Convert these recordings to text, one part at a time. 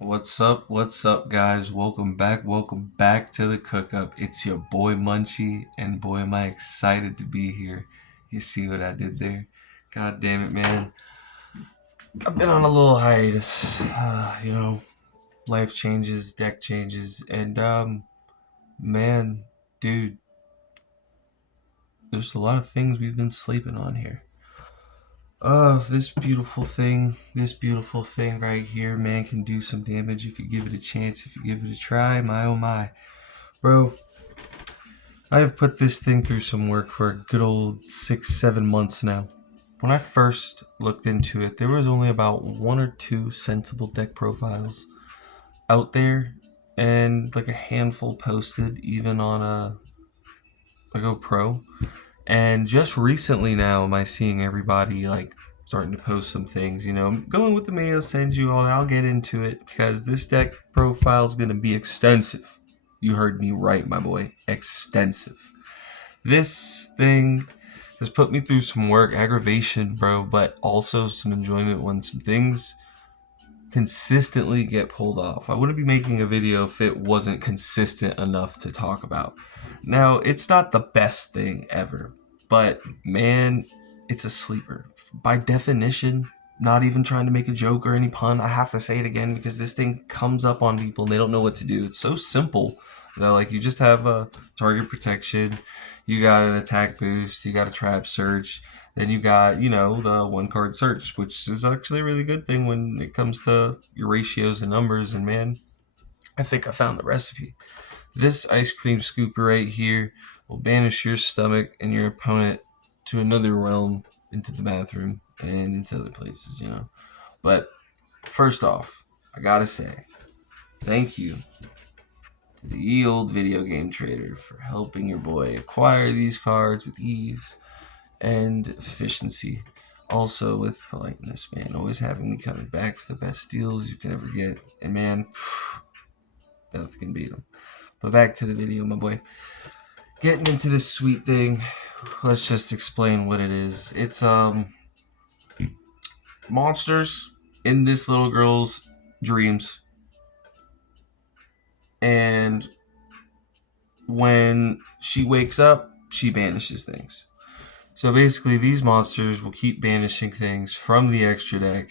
What's up, guys? Welcome back to the cook up. It's your boy Munchie, and boy, am I excited to be here. You see what I did there? God damn it, man. I've been on a little hiatus. Life changes, deck changes, and, man, dude, there's a lot of things we've been sleeping on here. This beautiful thing right here, man, can do some damage if you give it a chance, if you give it a try. My oh my. Bro, I have put this thing through some work for a good old 6, 7 months now. When I first looked into it, there was only about one or two sensible deck profiles out there, and like a handful posted, even on a GoPro. And just recently now, am I seeing everybody like starting to post some things. Going with the Mayo sends you all. I'll get into it because this deck profile is going to be extensive. You heard me right, my boy. Extensive. This thing has put me through some work, aggravation, bro, but also some enjoyment when some things consistently get pulled off. I wouldn't be making a video if it wasn't consistent enough to talk about. Now, it's not the best thing ever, but man, it's a sleeper. By definition, not even trying to make a joke or any pun, I have to say it again because this thing comes up on people and they don't know what to do. It's so simple that like you just have a target protection, you got an attack boost, you got a trap search, then you got, the one card search, which is actually a really good thing when it comes to your ratios and numbers. And man, I think I found the recipe. This ice cream scooper right here will banish your stomach and your opponent to another realm, into the bathroom and into other places. But first off, I gotta say, thank you to the ye old video game trader for helping your boy acquire these cards with ease and efficiency. Also with politeness, man. Always having me coming back for the best deals you can ever get. And man, nothing can beat them. But back to the video, my boy. Getting into this sweet thing, let's just explain what it is. It's monsters in this little girl's dreams. And when she wakes up, she banishes things. So basically, these monsters will keep banishing things from the extra deck,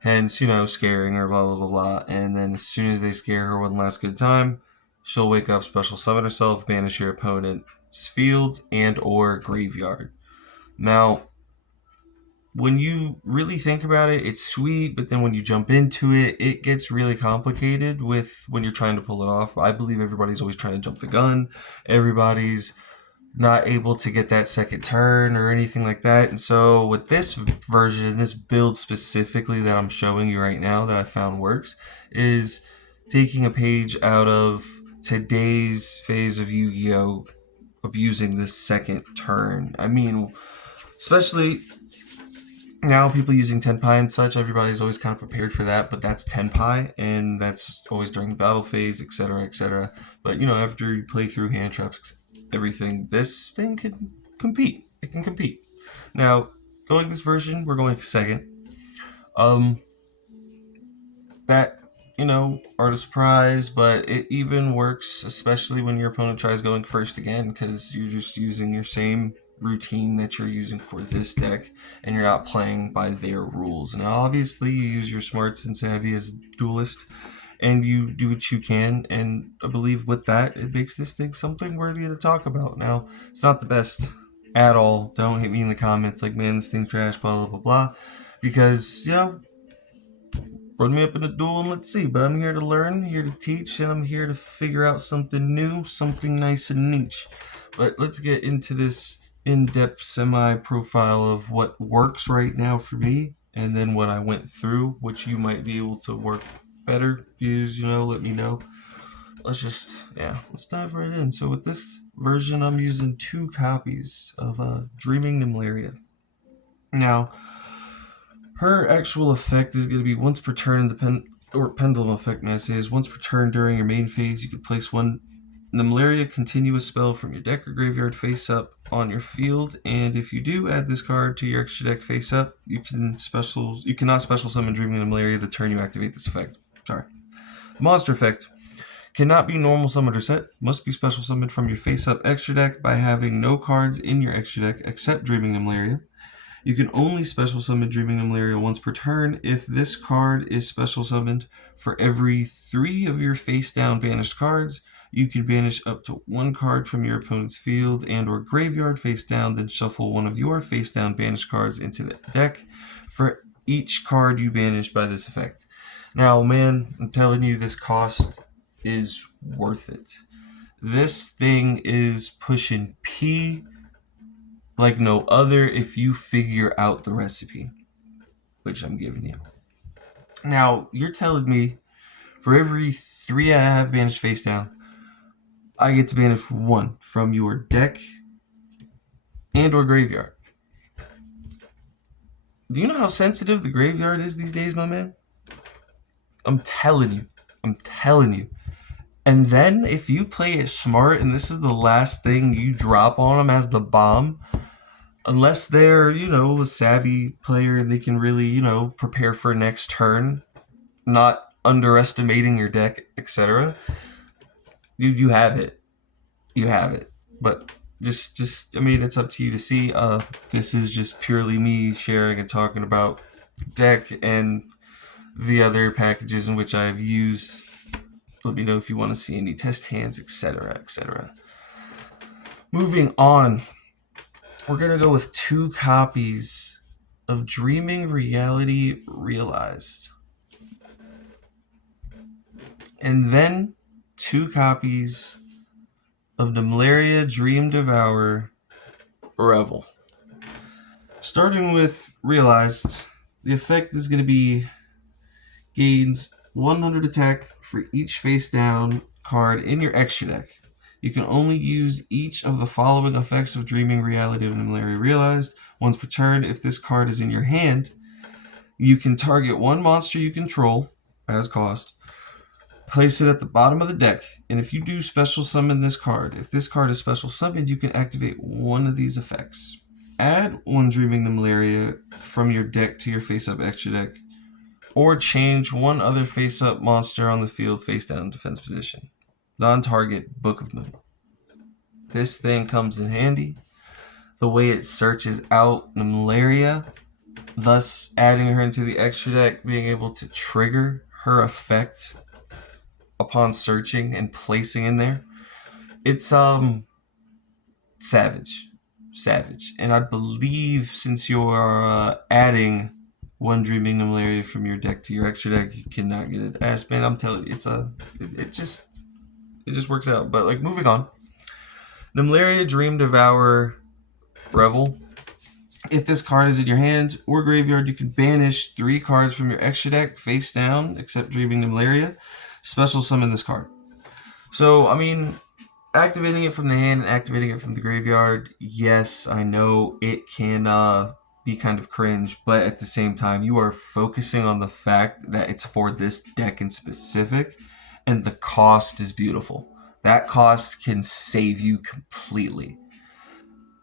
hence, scaring her, blah, blah, blah, blah. And then as soon as they scare her one last good time, she'll wake up, special summon herself, banish your opponent's field and or graveyard. Now, when you really think about it, it's sweet, but then when you jump into it, it gets really complicated with when you're trying to pull it off. I believe everybody's always trying to jump the gun. Everybody's not able to get that second turn or anything like that. And so with this version, this build specifically that I'm showing you right now that I found works, is taking a page out of today's phase of Yu-Gi-Oh! Abusing this second turn. I mean, especially now people using Tenpai and such, everybody's always kind of prepared for that, but that's Tenpai, and that's always during the battle phase, etc., etc. But, after you play through hand traps, everything, this thing can compete. It can compete. Now, going this version, we're going second. That, art of surprise, but it even works, especially when your opponent tries going first again, because you're just using your same routine that you're using for this deck, and you're not playing by their rules. Now, obviously, you use your smarts and savvy as duelist, and you do what you can, and I believe with that, it makes this thing something worthy to talk about. Now, it's not the best at all. Don't hit me in the comments like, man, this thing's trash, blah, blah, blah, blah, because, run me up in a duel and let's see. But I'm here to learn, here to teach, and I'm here to figure out something new, something nice and niche. But let's get into this in-depth semi-profile of what works right now for me, and then what I went through, which you might be able to work better, use, let me know. Let's dive right in. So with this version, I'm using 2 copies of Dreaming Nemleria. Now, her actual effect is going to be once per turn. Pendulum effect, may I say, is once per turn during your main phase, you can place one Nemleria continuous spell from your deck or graveyard face up on your field, and if you do add this card to your extra deck face up, you cannot special summon Dreaming Nemleria the turn you activate this effect. Sorry. Monster effect. Cannot be normal summoned or set. Must be special summoned from your face-up extra deck by having no cards in your extra deck except Dreaming Nemleria. You can only special summon Dreaming Nemleria once per turn. If this card is special summoned for every 3 of your face-down banished cards, you can banish up to 1 card from your opponent's field and or graveyard face down, then shuffle one of your face-down banished cards into the deck for each card you banish by this effect. Now, man, I'm telling you, this cost is worth it. This thing is pushing P like no other if you figure out the recipe, which I'm giving you. Now, you're telling me for every 3 I have banished face down, I get to banish 1 from your deck and or graveyard. Do you know how sensitive the graveyard is these days, my man? I'm telling you. And then if you play it smart and this is the last thing you drop on them as the bomb, unless they're, a savvy player and they can really, prepare for next turn, not underestimating your deck, etc., you have it. You have it. But just, it's up to you to see. This is just purely me sharing and talking about deck and the other packages in which I've used. Let me know if you want to see any test hands, etc., etc. Moving on, we're going to go with 2 copies of Dreaming Reality Realized. And then 2 copies of Nemleria Dream Devourer Revel. Starting with Realized, the effect is going to be gains 100 attack for each face down card in your extra deck. You can only use each of the following effects of Dreaming Reality of Nemleria Realized once per turn. If this card is in your hand, you can target 1 monster you control as cost, place it at the bottom of the deck, and if you do special summon this card, if this card is special summoned, you can activate 1 of these effects. Add 1 Dreaming Nemleria from your deck to your face-up extra deck, or change 1 other face-up monster on the field face-down defense position. Non-target Book of Moon. This thing comes in handy. The way it searches out Nemleria, thus adding her into the extra deck, being able to trigger her effect upon searching and placing in there. It's savage. And I believe since you're adding 1 Dreaming Nemleria from your deck to your extra deck, you cannot get it. Ash, man, I'm telling you, it just works out. But moving on, Nemleria Dream Devourer Revel. If this card is in your hand or graveyard, you can banish 3 cards from your extra deck face down, except Dreaming Nemleria. Special summon this card. So, activating it from the hand and activating it from the graveyard, yes, I know it can be kind of cringe, but at the same time, you are focusing on the fact that it's for this deck in specific, and the cost is beautiful. That cost can save you completely.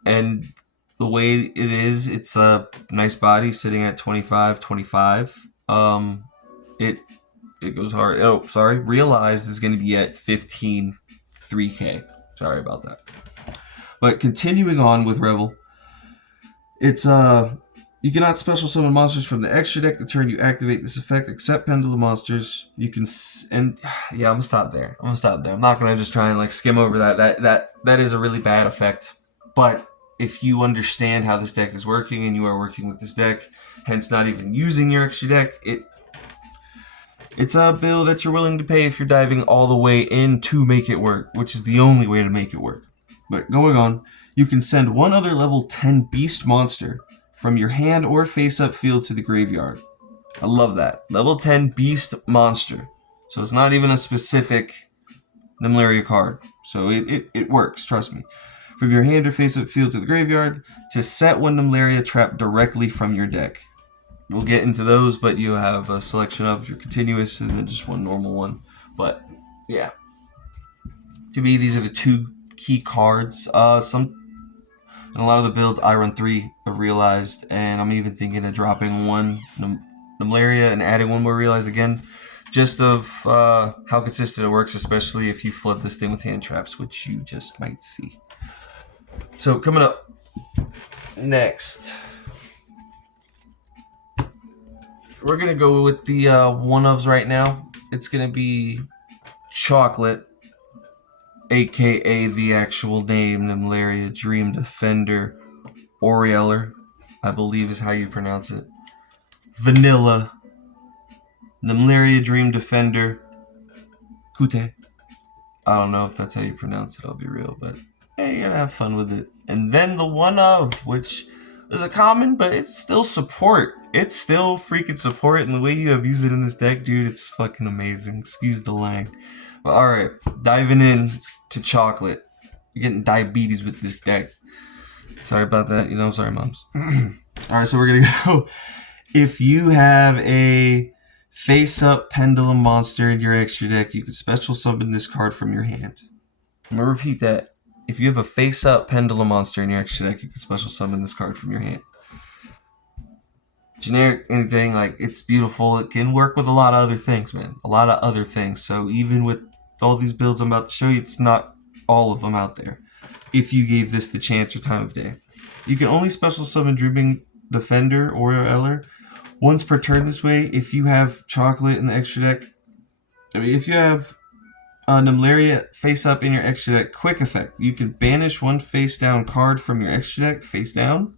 And the way it is, it's a nice body sitting at 25. It goes hard. Oh, sorry. Realized is going to be at 15 3K. Sorry about that. But continuing on with Revel, it's you cannot special summon monsters from the extra deck the turn you activate this effect, except Pendulum monsters. You can I'm gonna stop there. I'm not gonna just try and skim over that. That is a really bad effect. But if you understand how this deck is working and you are working with this deck, hence not even using your extra deck, it's a bill that you're willing to pay if you're diving all the way in to make it work, which is the only way to make it work. But going on, you can send 1 other level 10 beast monster from your hand or face-up field to the graveyard. I love that. Level 10 beast monster. So it's not even a specific Nemleria card. So it works, trust me. From your hand or face-up field to the graveyard to set 1 Nemleria trap directly from your deck. We'll get into those, but you have a selection of your continuous and then just 1 normal one. But yeah, to me, these are the 2 key cards. In a lot of the builds, I run 3 of Realized, and I'm even thinking of dropping 1 Nemleria and adding 1 more Realized again gist of how consistent it works, especially if you flood this thing with hand traps, which you just might see. So coming up next, we're gonna go with the one-ofs right now. It's gonna be Chocolate, aka the actual name, Nemleria Dream Defender Orieller, I believe is how you pronounce it. Vanilla, Nemleria Dream Defender Kute. I don't know if that's how you pronounce it, I'll be real, but hey, you gotta have fun with it. And then the one of, which is a common, but it's still support. It's still freaking support, and the way you abuse it in this deck, dude, it's fucking amazing. Excuse the lang. But alright, diving in to Chocolate. You're getting diabetes with this deck. Sorry about that, sorry, moms. Alright, so we're gonna go. If you have a face-up Pendulum monster in your extra deck, you can special summon this card from your hand. I'm gonna repeat that. If you have a face-up Pendulum monster in your extra deck, you can special summon this card from your hand. Generic, anything, like, it's beautiful. It can work with a lot of other things, man. A lot of other things. So even with all these builds I'm about to show you, it's not all of them out there. If you gave this the chance or time of day. You can only special summon Dreaming Defender or Eller once per turn this way. If you have Chocolate in the extra deck, if you have Nemleria face up in your extra deck, quick effect. You can banish one face down card from your extra deck face down.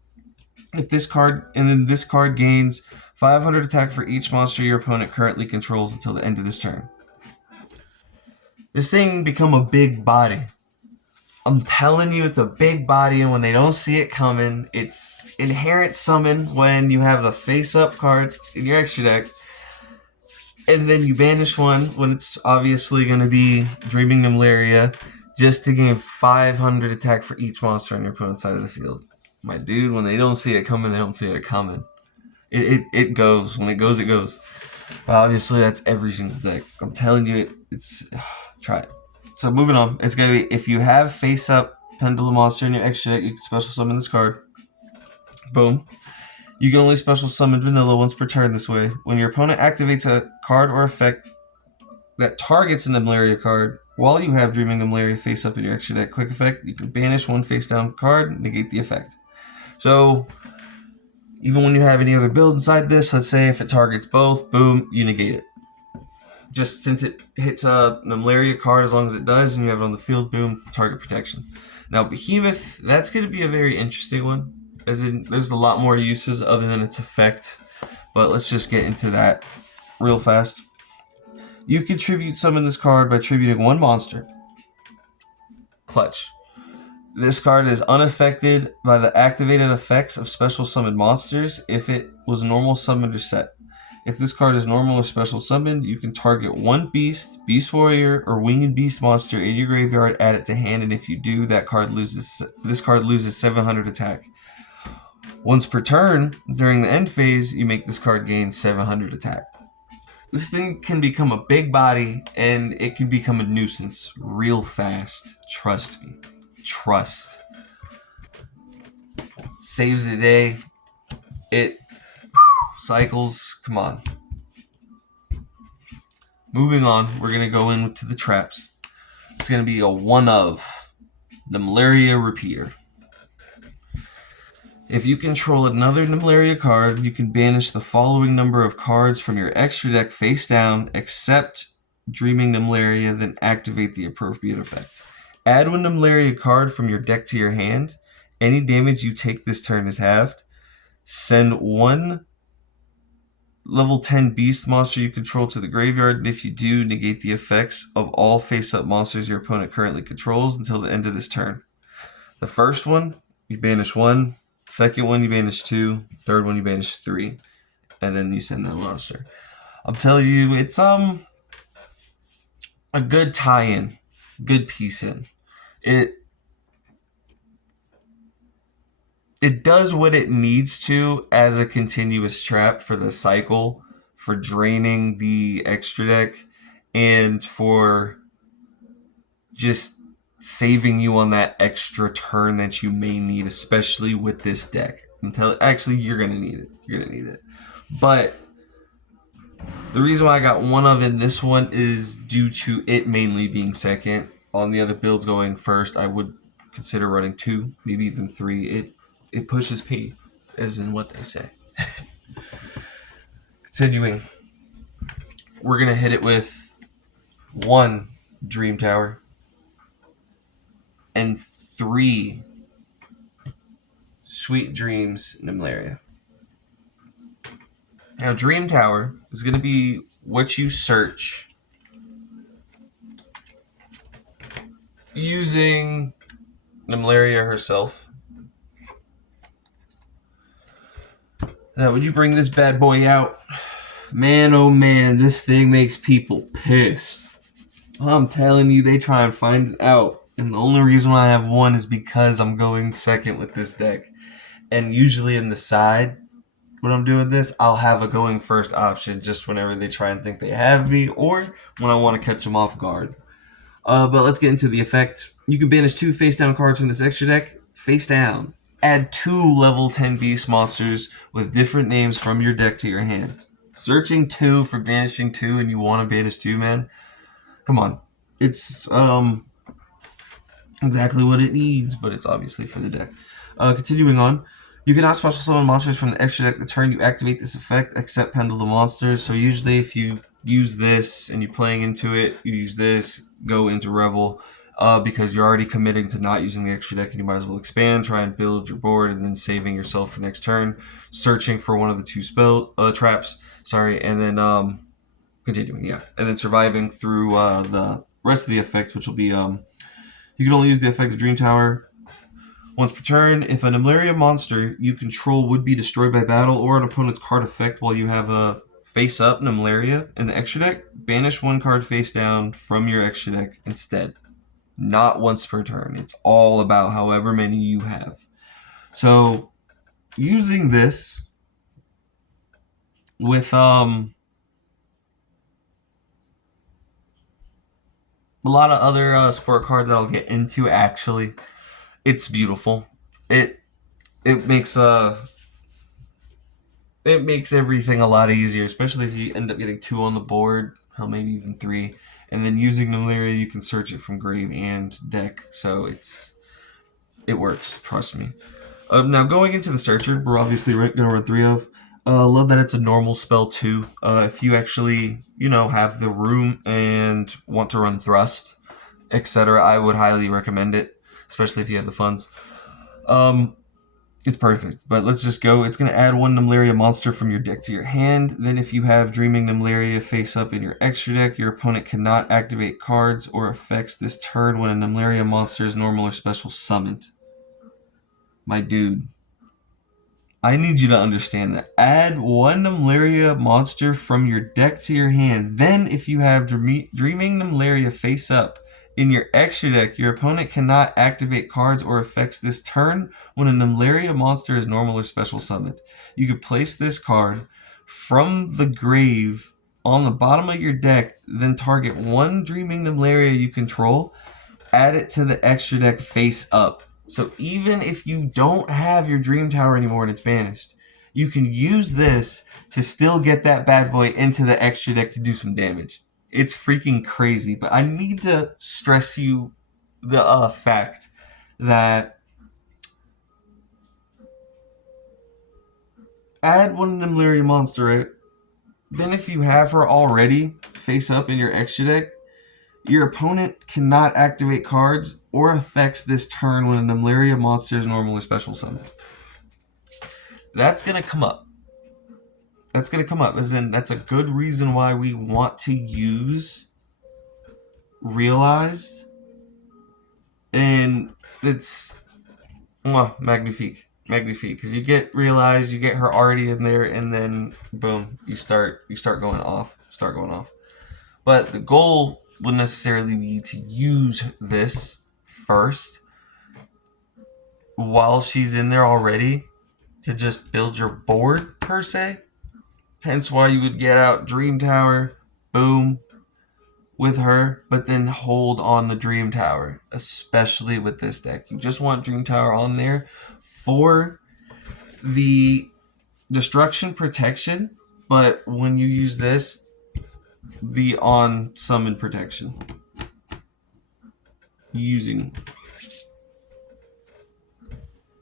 If this card, and then this card gains 500 attack for each monster your opponent currently controls until the end of this turn. This thing become a big body. I'm telling you, it's a big body, and when they don't see it coming, it's inherent summon when you have the face-up card in your extra deck, and then you banish one when it's obviously going to be Dreaming Nemleria, just to gain 500 attack for each monster on your opponent's side of the field. My dude, when they don't see it coming, they don't see it coming. It goes. When it goes, it goes. But obviously, that's every single deck. I'm telling you, it's... Try it. So moving on, it's going to be, if you have face-up Pendulum monster in your extra deck, you can special summon this card. Boom. You can only special summon Vanilla once per turn this way. When your opponent activates a card or effect that targets an Nemleria card, while you have Dreaming Nemleria face-up in your extra deck, quick effect, you can banish one face-down card, negate the effect. So, even when you have any other build inside this, let's say if it targets both, boom, you negate it. Just since it hits a Nemleria card, as long as it does, and you have it on the field, boom, target protection. Now, Behemoth, that's going to be a very interesting one, as in there's a lot more uses other than its effect, but let's just get into that real fast. You can tribute summon this card by tributing one monster. Clutch. This card is unaffected by the activated effects of special summoned monsters if it was normal summoned or set. If this card is normal or special summoned, you can target one beast, beast warrior, or winged beast monster in your graveyard, add it to hand, and if you do, this card loses 700 attack. Once per turn, during the end phase, you make this card gain 700 attack. This thing can become a big body, and it can become a nuisance real fast. Trust me. Trust. Saves the day. It cycles. Come on. Moving on, we're going to go into the traps. It's going to be a one of Nemleria Repeater. If you control another Nemleria card, you can banish the following number of cards from your extra deck face down, except Dreaming Nemleria, then activate the appropriate effect. Add one Nemleria card from your deck to your hand. Any damage you take this turn is halved. Send one level 10 beast monster you control to the graveyard, and if you do, negate the effects of all face-up monsters your opponent currently controls until the end of this turn. The first one, you banish one. Second one, you banish two. Third one, you banish three. And then you send that monster. I'm telling you, it's a good tie-in. Good piece in. It does what it needs to as a continuous trap for the cycle, for draining the extra deck, and for just saving you on that extra turn that you may need, especially with this deck. Actually, you're gonna need it. You're gonna need it. But The reason why I got one of in this one is due to it mainly being second. On the other builds going first, I would consider running 2, maybe even 3. It pushes P, as in what they say. Continuing, we're gonna hit it with 1 Dream Tower and 3 Sweet Dreams Nemleria. Now, Dream Tower is going to be what you search using Nemleria herself. Now, when you bring this bad boy out, man, oh man, this thing makes people pissed. I'm telling you, they try and find it out. And the only reason why I have 1 is because I'm going second with this deck. And usually in the side, when I'm doing this, I'll have a going first option just whenever they try and think they have me, or when I want to catch them off guard. But let's get into the effect. You can banish 2 face down cards from this extra deck, face down. Add 2 level 10 beast monsters with different names from your deck to your hand. Searching 2 for banishing 2 and you want to banish 2, man? Come on. It's exactly what it needs, but it's obviously for the deck. Continuing on, you cannot special summon monsters from the extra deck the turn you activate this effect, except Pendulum monsters. So usually if you use this and you're playing into it, you use this, go into Revel, because you're already committing to not using the extra deck and you might as well expand, try and build your board, and then saving yourself for next turn, searching for one of the 2 spell traps, and then continuing, and then surviving through the rest of the effect, which will be you can only use the effect of Dream Tower once per turn. If a Nemleria monster you control would be destroyed by battle or an opponent's card effect while you have a face-up Nemleria in the extra deck, banish 1 card face down from your extra deck instead. Not once per turn. It's all about however many you have. So, using this with a lot of other support cards that I'll get into, actually, it's beautiful. It makes everything a lot easier, especially if you end up getting 2 on the board, hell, maybe even 3. And then using Nemleria, you can search it from grave and deck, so it works. Trust me. Now going into the searcher, we're obviously going to run 3 of. Love that it's a normal spell too. If you actually have the room and want to run thrust, etc., I would highly recommend it, especially if you have the funds. It's perfect, but let's just go. It's going to add 1 Nemleria monster from your deck to your hand. Then if you have Dreaming Nemleria face up in your extra deck, your opponent cannot activate cards or effects this turn when a Nemleria monster is normal or special summoned. My dude, I need you to understand that. Add 1 Nemleria monster from your deck to your hand. Then if you have Dreaming Nemleria face up in your extra deck, your opponent cannot activate cards or effects this turn when a Nemleria monster is normal or special summoned. You can place this card from the grave on the bottom of your deck, then target 1 Dreaming Nemleria you control, add it to the extra deck face up. So even if you don't have your Dream Tower anymore and it's vanished, you can use this to still get that bad boy into the extra deck to do some damage. It's freaking crazy, but I need to stress you the fact that add 1 Nemleria monster, right? Then if you have her already face up in your extra deck, your opponent cannot activate cards or effects this turn when a Nemleria monster is normal or special summoned. That's going to come up. As in, that's a good reason why we want to use Realized. And it's magnifique. Because you get Realized, you get her already in there, and then boom, you start going off. But the goal would necessarily be to use this first while she's in there already to just build your board, per se. Hence why you would get out Dream Tower, boom, with her, but then hold on the Dream Tower, especially with this deck. You just want Dream Tower on there for the destruction protection, But when you use this, the on summon protection. Using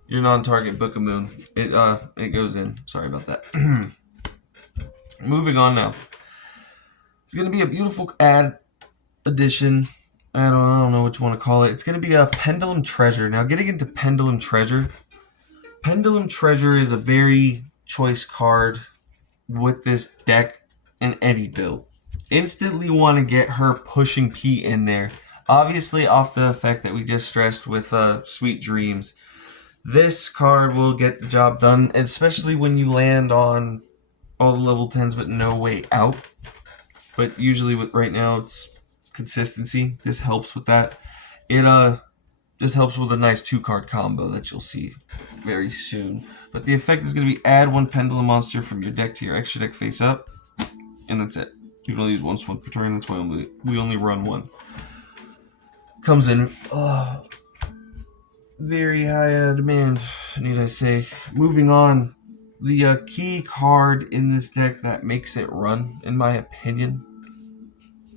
your non-target Book of Moon. It goes in. Sorry about that. Moving on now. It's gonna be a beautiful addition. I don't know what you want to call it. It's gonna be a Pendulum Treasure. Now, getting into Pendulum Treasure. Pendulum Treasure is a very choice card with this deck in any build. Instantly want to get her pushing P in there. Obviously, off the effect that we just stressed with Sweet Dreams. This card will get the job done, especially when you land on all the level 10s but no way out. But usually right now it's consistency. This helps with that. It just helps with a nice 2-card combo that you'll see very soon. But the effect is going to be add 1 Pendulum monster from your deck to your extra deck face up. And that's it. You can only use 1 swing per turn. That's why we only run 1. Comes in very high demand, need I say. Moving on, the key card in this deck that makes it run, in my opinion,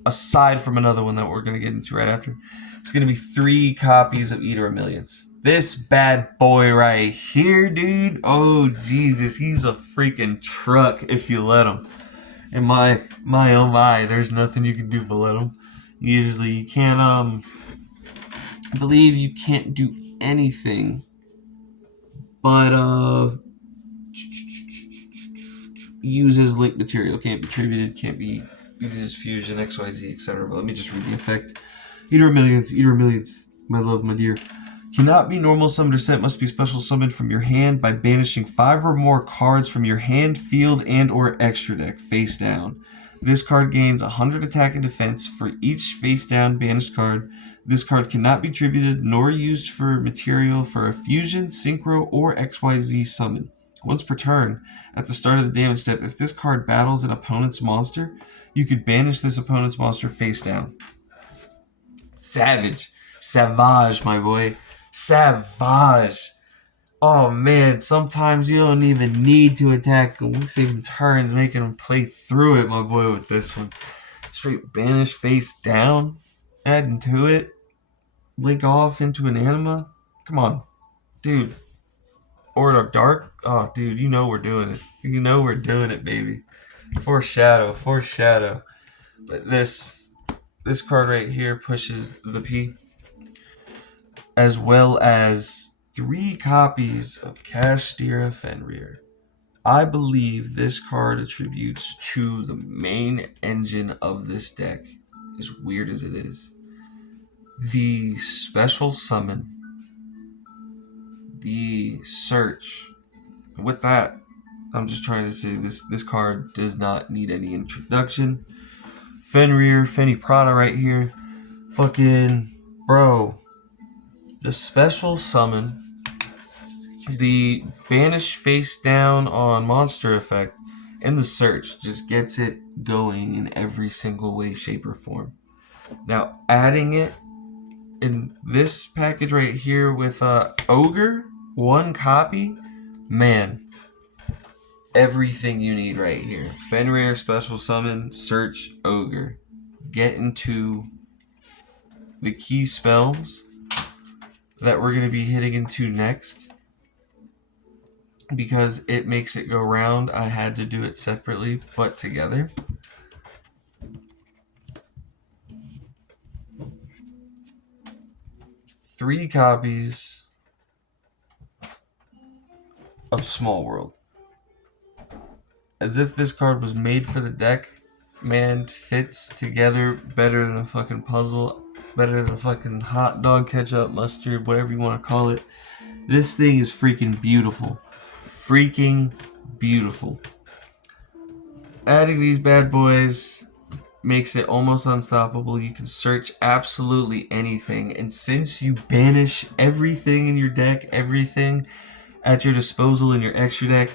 aside from another one that we're going to get into right after, it's going to be 3 copies of Eater of Millions. This bad boy right here, dude. Oh, Jesus. He's a freaking truck if you let him. And my, oh my, there's nothing you can do but let him. Usually you can't, I believe you can't do anything but uses link material, can't be tributed, can't be uses fusion, XYZ, etc. But let me just read the effect. Eater of Millions, my love, my dear. Cannot be normal summoned or set, must be special summoned from your hand by banishing 5 or more cards from your hand, field, and or extra deck, face down. This card gains 100 attack and defense for each face down banished card. This card cannot be tributed nor used for material for a fusion, synchro, or XYZ summon. Once per turn, at the start of the damage step, if this card battles an opponent's monster, you could banish this opponent's monster face down. Savage. Savage, my boy. Savage. Oh man, sometimes you don't even need to attack saving turns, making them play through it, my boy, with this one. Straight banish face down, adding to it, link off into an anima. Come on, dude. Or dark. Oh, dude, you know we're doing it. You know we're doing it, baby. Foreshadow. But this card right here pushes the P, as well as 3 copies of Kashtira Fenrir. I believe this card attributes to the main engine of this deck, as weird as it is. The special summon, the search. With that, I'm just trying to say this card does not need any introduction. Fenrir, Fenny Prada right here. Fucking, bro. The special summon, the banish face down on monster effect, and the search just gets it going in every single way, shape, or form. Now, adding it in this package right here with Ogre, 1 copy, man, everything you need right here. Fenrir, special summon, search, Ogre. Get into the key spells that we're going to be hitting into next. Because it makes it go round, I had to do it separately, but together. Three copies of Small World. As if this card was made for the deck. Man, fits together better than a fucking puzzle, better than a fucking hot dog, ketchup, mustard, whatever you want to call it. This thing is freaking beautiful. Freaking beautiful. Adding these bad boys makes it almost unstoppable. You can search absolutely anything, and since you banish everything in your deck, everything at your disposal in your extra deck,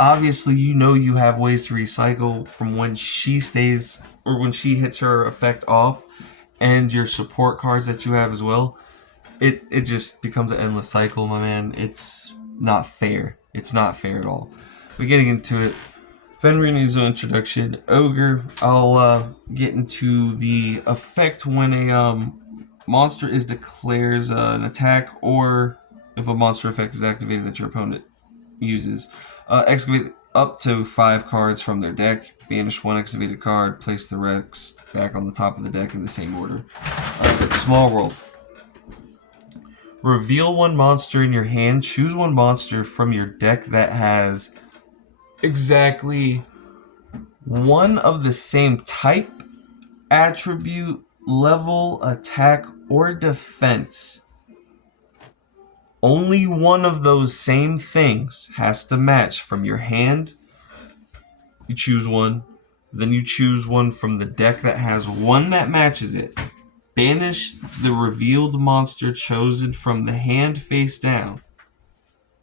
obviously you know you have ways to recycle from when she stays or when she hits her effect off, and your support cards that you have as well. It just becomes an endless cycle, my man. It's not fair. It's not fair at all. But getting into it, Fenrir needs no introduction. Ogre, I'll get into the effect when a monster declares an attack, or if a monster effect is activated that your opponent uses. Excavate up to 5 cards from their deck. Banish 1 excavated card. Place the rest back on the top of the deck in the same order. It's Small World. Reveal 1 monster in your hand. Choose 1 monster from your deck that has exactly 1 of the same type, attribute, level, attack, or defense. Only 1 of those same things has to match from your hand. You choose 1. Then you choose 1 from the deck that has 1 that matches it. Banish the revealed monster chosen from the hand face down.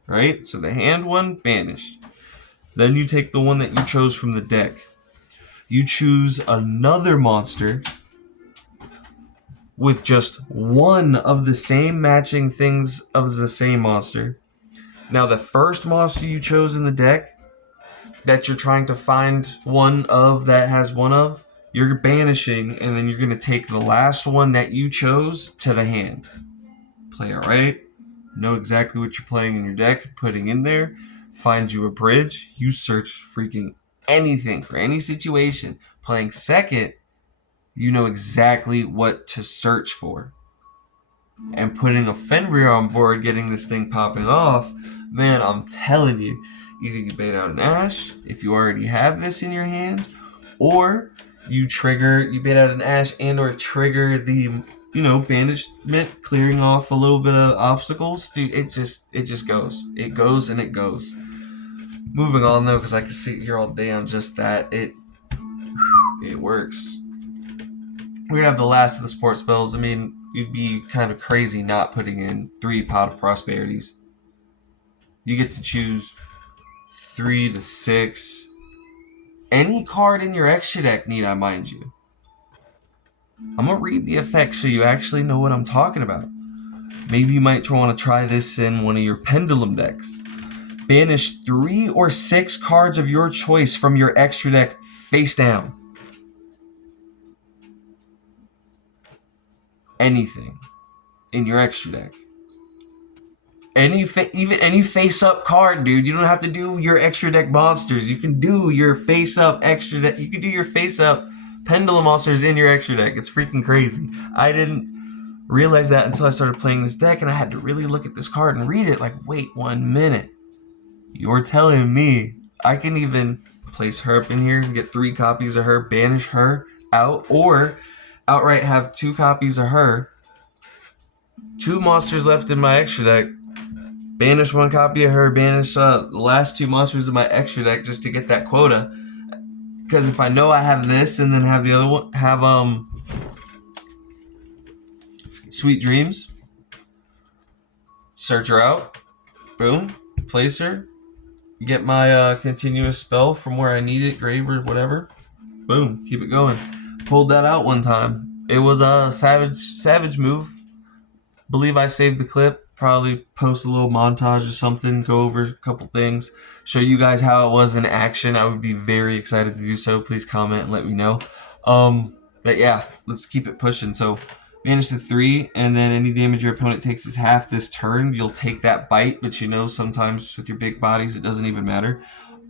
Right? So the hand one, banish. Then you take the one that you chose from the deck. You choose another monster with just 1 of the same matching things of the same monster. Now the first monster you chose in the deck that you're trying to find 1 of that has 1 of, you're banishing, and then you're going to take the last one that you chose to the hand. Play alright. Know exactly what you're playing in your deck, putting in there. Find you a bridge. You search freaking anything for any situation. Playing second, you know exactly what to search for. And putting a Fenrir on board, getting this thing popping off, man, I'm telling you, either you bait out an Ash, if you already have this in your hand, or you bait out an Ash and or trigger the, banishment, clearing off a little bit of obstacles. Dude, it just goes. It goes and it goes. Moving on though, because I can sit here all day on just that. It works. We're gonna have the last of the sport spells. I mean, you'd be kind of crazy not putting in 3 Pot of Prosperities. You get to choose 3 to 6. Any card in your extra deck, need I mind you. I'm gonna read the effect so you actually know what I'm talking about. Maybe you might want to try this in one of your Pendulum decks. Banish 3 or 6 cards of your choice from your extra deck face down. Anything in your extra deck. Even any face-up card, dude. You don't have to do your extra deck monsters. You can do your face-up extra deck. You can do your face-up Pendulum monsters in your extra deck. It's freaking crazy. I didn't realize that until I started playing this deck, and I had to really look at this card and read it. Like, wait 1 minute. You're telling me I can even place her up in here and get 3 copies of her, banish her out, or outright have 2 copies of her, 2 monsters left in my extra deck, banish 1 copy of her, banish the last 2 monsters in my extra deck just to get that quota. Because if I know I have this and then have the other one, have Sweet Dreams, search her out, boom, place her, get my continuous spell from where I need it, grave or whatever, boom, keep it going. Pulled that out one time. It was a savage move. Believe I saved the clip. Probably post a little montage or something, go over a couple things, show you guys how it was in action. I would be very excited to do so. Please comment and let me know. But yeah, let's keep it pushing. So banish the 3, and then any damage your opponent takes is half this turn. You'll take that bite, but sometimes with your big bodies it doesn't even matter.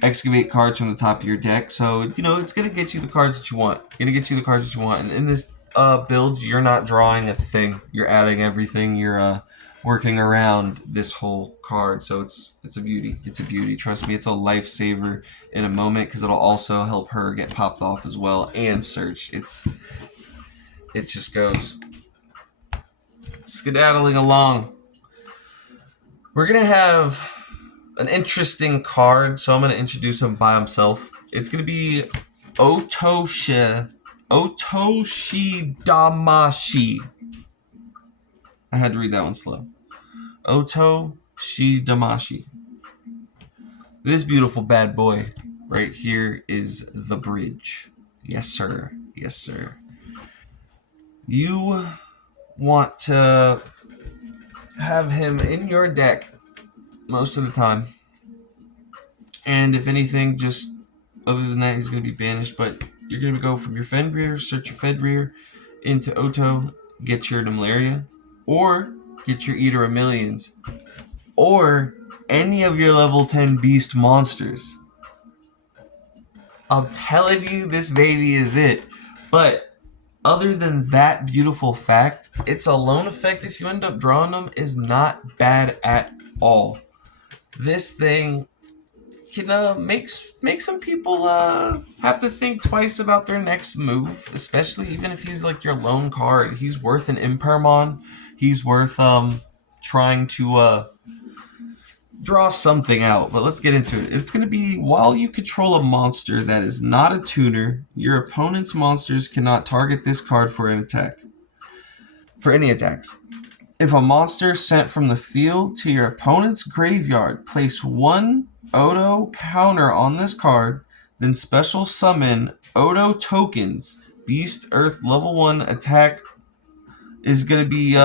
Excavate cards from the top of your deck. So it's gonna get you the cards that you want. And in this build, you're not drawing a thing. You're adding everything. You're working around this whole card. So it's a beauty. It's a beauty. Trust me, it's a lifesaver in a moment, because it'll also help her get popped off as well and search. It just goes. Skedaddling along. We're gonna have an interesting card, so I'm gonna introduce him by himself. It's gonna be Otoshi Damashi. I had to read that one slow. Otoshi Damashi. This beautiful bad boy right here is the bridge. Yes, sir. Yes, sir. You want to have him in your deck most of the time. And if anything, just Other than that, he's going to be banished. But you're going to go from your Fenrir, search your Fenrir, into Oto, get your Nemleria, or get your Eater of Millions, or any of your level 10 beast monsters. I'm telling you, this baby is it. But other than that beautiful fact, its alone effect, if you end up drawing them, is not bad at all. This thing can make some people have to think twice about their next move, especially even if he's like your lone card. He's worth an Impermon. He's worth trying to draw something out. But let's get into it. It's going to be while you control a monster that is not a tuner, your opponent's monsters cannot target this card for an attack. For any attacks. If a monster sent from the field to your opponent's graveyard, place one Odo counter on this card, then special summon Odo tokens. Beast Earth level 1 attack is going to be,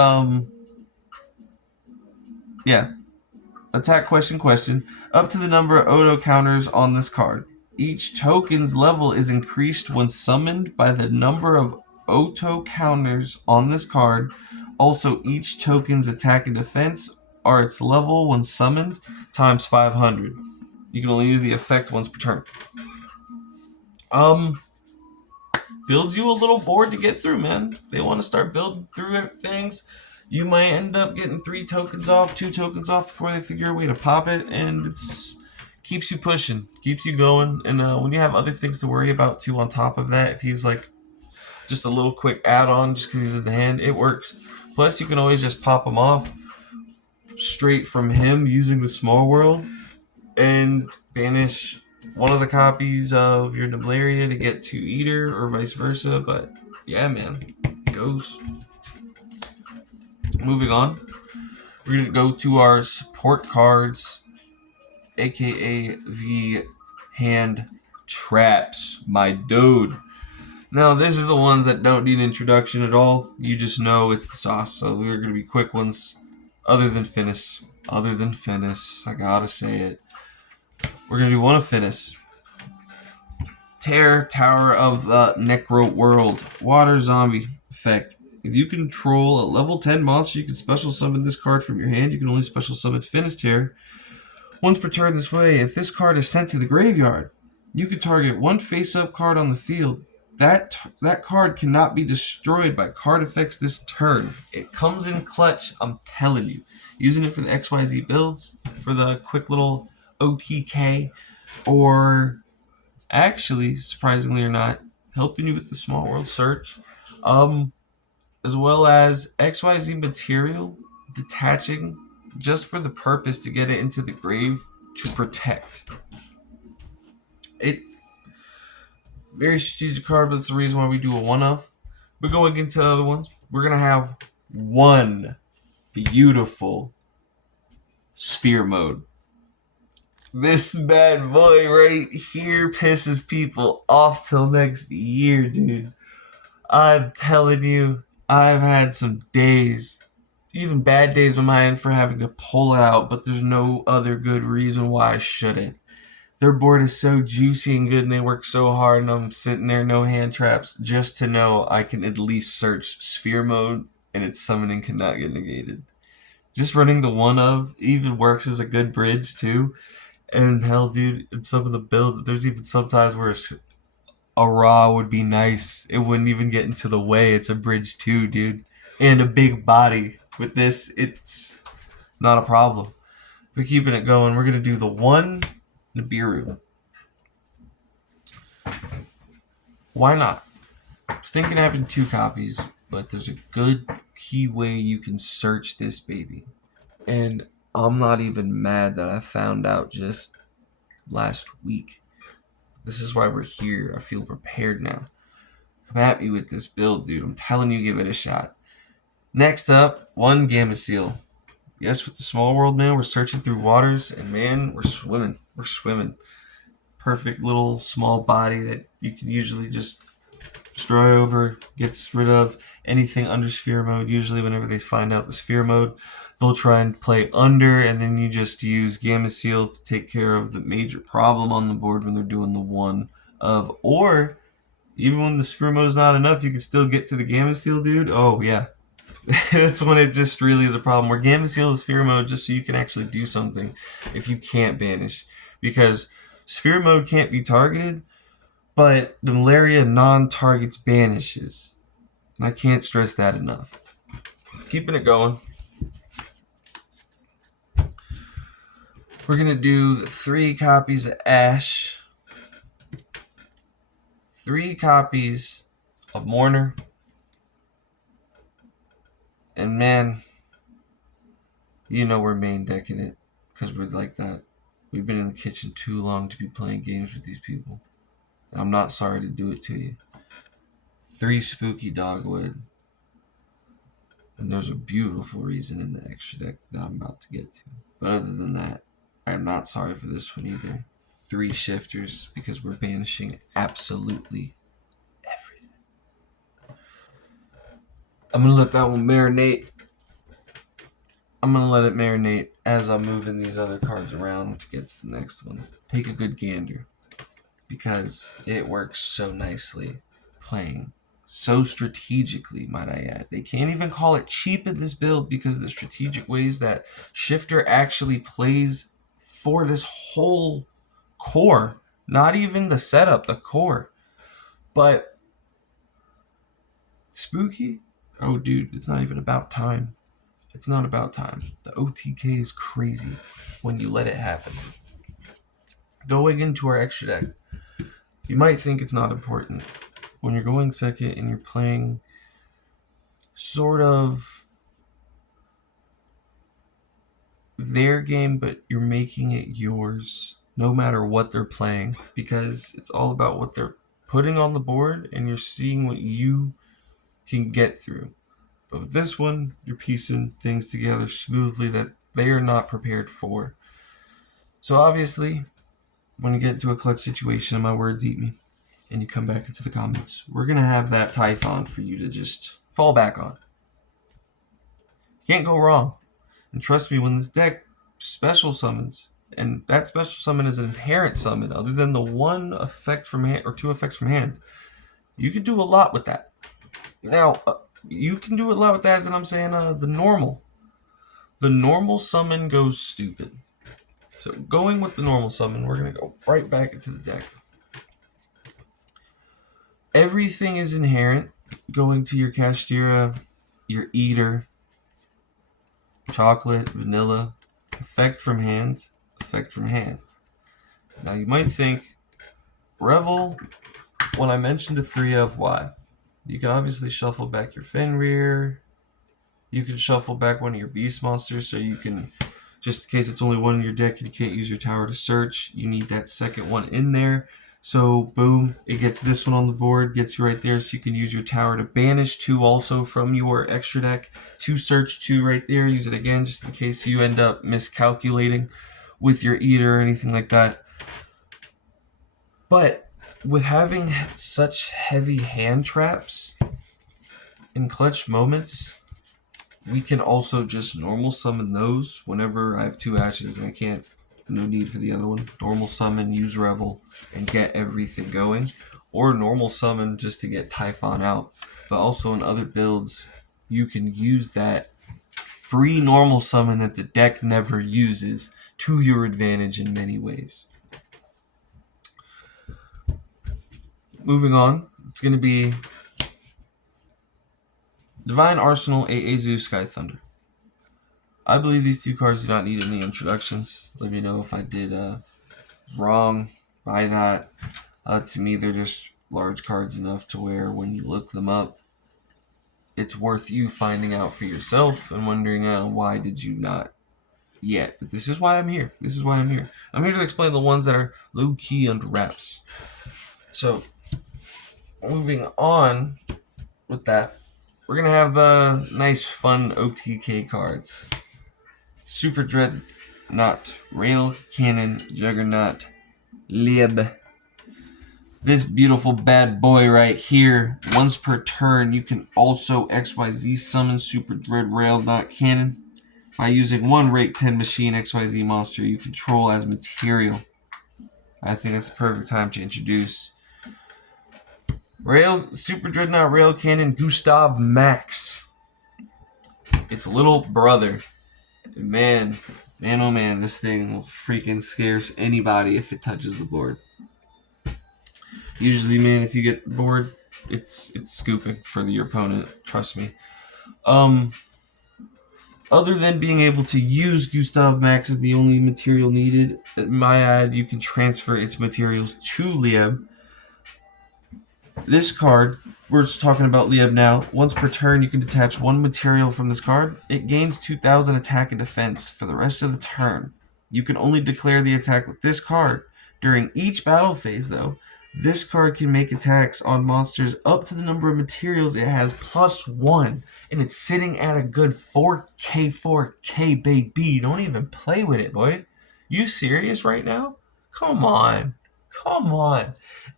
attack question, up to the number of Odo counters on this card. Each token's level is increased when summoned by the number of Odo counters on this card. Also, each token's attack and defense are its level when summoned times 500. You can only use the effect once per turn. Builds you a little board to get through, man. They want to start building through things. You might end up getting 3 tokens off, 2 tokens off before they figure a way to pop it, and it's keeps you pushing, keeps you going. And when you have other things to worry about too on top of that, if he's like just a little quick add-on just because he's in the hand, it works. Plus, you can always just pop him off straight from him using the small world and banish one of the copies of your Nemleria to get to Eater or vice versa. But yeah, man, it goes. Moving on, we're going to go to our support cards, aka the hand traps, my dude. Now, this is the ones that don't need introduction at all. You just know it's the sauce, so we're going to be quick ones. Other than Finis, I gotta say it. We're going to do one of Finis. Terror, Tower of the Necro World. Water Zombie effect. If you control a level 10 monster, you can special summon this card from your hand. You can only special summon Finis Terror once per turn this way. If this card is sent to the graveyard, you can target one face-up card on the field. That card cannot be destroyed by card effects this turn. It comes in clutch, I'm telling you. Using it for the XYZ builds, for the quick little OTK, or actually, surprisingly or not, helping you with the small world search, as well as XYZ material detaching just for the purpose to get it into the grave to protect. It very strategic card, but that's the reason why we do a one-off. But going into the other ones, we're going to have one beautiful sphere mode. This bad boy right here pisses people off till next year, dude. I'm telling you, I've had some days, even bad days on my end for having to pull it out, but there's no other good reason why I shouldn't. Their board is so juicy and good and they work so hard, and I'm sitting there, no hand traps, just to know I can at least search sphere mode and its summoning cannot get negated. Just running the one of even works as a good bridge too. And hell, dude, in some of the builds, there's even sometimes where a raw would be nice. It wouldn't even get into the way. It's a bridge too, dude. And a big body. With this, it's not a problem. We're keeping it going. We're going to do the one Nibiru. Why not? I was thinking of having 2 copies, but there's a good key way you can search this baby. And I'm not even mad that I found out just last week. This is why we're here. I feel prepared now. Come at me with this build, dude. I'm telling you, give it a shot. Next up, one Gamma Seal. Yes, with the small world, man, we're searching through waters, and man, we're swimming. We're swimming. Perfect little small body that you can usually just Destroy over gets rid of anything under sphere mode. Usually whenever they find out the sphere mode, they'll try and play under, and then you just use Gamma Seal to take care of the major problem on the board when they're doing the one of, or even when the sphere mode is not enough, you can still get to the Gamma Seal, dude. Oh, yeah. That's when it just really is a problem. Where Gamma Seal is sphere mode just so you can actually do something if you can't banish. Because sphere mode can't be targeted, but Nemleria non-targets banishes. And I can't stress that enough. Keeping it going. We're going to do 3 copies of Ash, 3 copies of Mourner, and man, you know we're main decking it because we're like that. We've been in the kitchen too long to be playing games with these people. And I'm not sorry to do it to you. 3 spooky dogwood. And there's a beautiful reason in the extra deck that I'm about to get to. But other than that, I am not sorry for this one either. 3 shifters because we're banishing absolutely everything. I'm going to let that one marinate. I'm going to let it marinate as I'm moving these other cards around to get to the next one. Take a good gander because it works so nicely playing so strategically, might I add. They can't even call it cheap in this build because of the strategic ways that Shifter actually plays for this whole core. Not even the setup, the core. But spooky? Oh, dude, it's not even about time. It's not about time. The OTK is crazy when you let it happen. Going into our extra deck, you might think it's not important. When you're going second and you're playing sort of their game, but you're making it yours, no matter what they're playing, because it's all about what they're putting on the board and you're seeing what you can get through. But with this one, you're piecing things together smoothly that they are not prepared for. So obviously, when you get into a clutch situation, and my words eat me, and you come back into the comments, we're going to have that Typhon for you to just fall back on. Can't go wrong. And trust me, when this deck special summons, and that special summon is an inherent summon, other than the 1 effect from hand, or 2 effects from hand, you can do a lot with that. Now, you can do a lot with that, as I'm saying, the normal. The normal summon goes stupid. So going with the normal summon, we're going to go right back into the deck. Everything is inherent. Going to your Kashtira, your Eater, chocolate, vanilla, effect from hand, effect from hand. Now you might think, Revel, when I mentioned a 3 of, why? You can obviously shuffle back your Fenrir. You can shuffle back one of your Beast Monsters so you can, just in case it's only one in your deck and you can't use your tower to search, you need that second one in there. So boom, it gets this one on the board, gets you right there, so you can use your tower to banish 2 also from your extra deck, to search 2 right there, use it again just in case you end up miscalculating with your Eater or anything like that. But with having such heavy hand traps in clutch moments, we can also just normal summon those whenever I have 2 ashes and I can't. No need for the other one. Normal summon, use Revel, and get everything going. Or normal summon just to get Typhon out. But also in other builds, you can use that free normal summon that the deck never uses to your advantage in many ways. Moving on, it's going to be Divine Arsenal, AA Zeus, Sky Thunder. I believe these 2 cards do not need any introductions. Let me know if I did wrong by that. To me, they're just large cards enough to where when you look them up, it's worth you finding out for yourself and wondering why did you not yet. But this is why I'm here. This is why I'm here. I'm here to explain the ones that are low-key under wraps. So, moving on with that, we're going to have nice, fun OTK cards. Super Dreadnought, Rail Cannon, Juggernaut, Lib. This beautiful bad boy right here, once per turn, you can also XYZ summon Super Dread Rail Not Cannon by using one Rate 10 machine XYZ monster you control as material. I think that's the perfect time to introduce Super Dreadnought Rail Cannon Gustav Max. Its little brother. Man, oh man, this thing will freaking scares anybody if it touches the board. Usually, man, if you get bored, it's scooping for your opponent. Trust me. Other than being able to use Gustav Max as the only material needed, at my ad, you can transfer its materials to Lieb. This card, we're just talking about Lieb now. Once per turn, you can detach one material from this card. It gains 2,000 attack and defense for the rest of the turn. You can only declare the attack with this card. During each battle phase, though, this card can make attacks on monsters up to the number of materials it has +1. And it's sitting at a good 4K, baby. Don't even play with it, boy. You serious right now? Come on.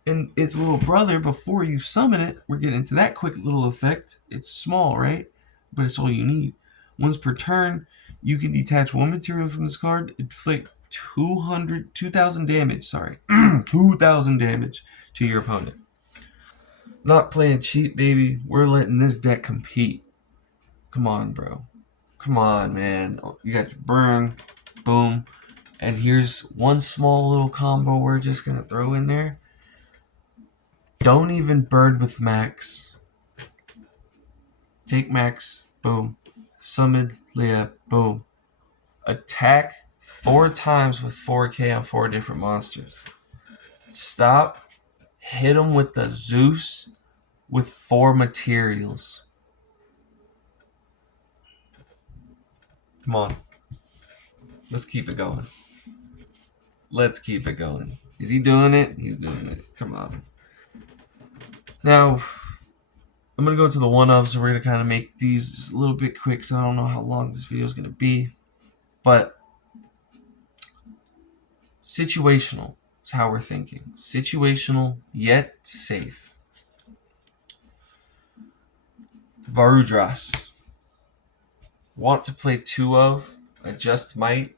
And its little brother, before you summon it, we're getting into that quick little effect. It's small, right? But it's all you need. Once per turn, you can detach one material from this card, inflict 2,000 damage, 2,000 damage to your opponent. Not playing cheap, baby. We're letting this deck compete. Come on, bro. Come on, man. You got your burn, boom. And here's one small little combo we're just going to throw in there. Don't even burn with Max. Take Max, boom. Summon Leah, boom. Attack 4 times with 4K on 4 different monsters. Stop. Hit them with the Zeus with 4 materials. Come on. Let's keep it going. Is he doing it? He's doing it. Come on. Now, I'm going to go to the one-ofs, and we're going to kind of make these just a little bit quick, so I don't know how long this video is going to be. But situational is how we're thinking. Situational, yet safe. Varudras. Want to play 2 of. I just might,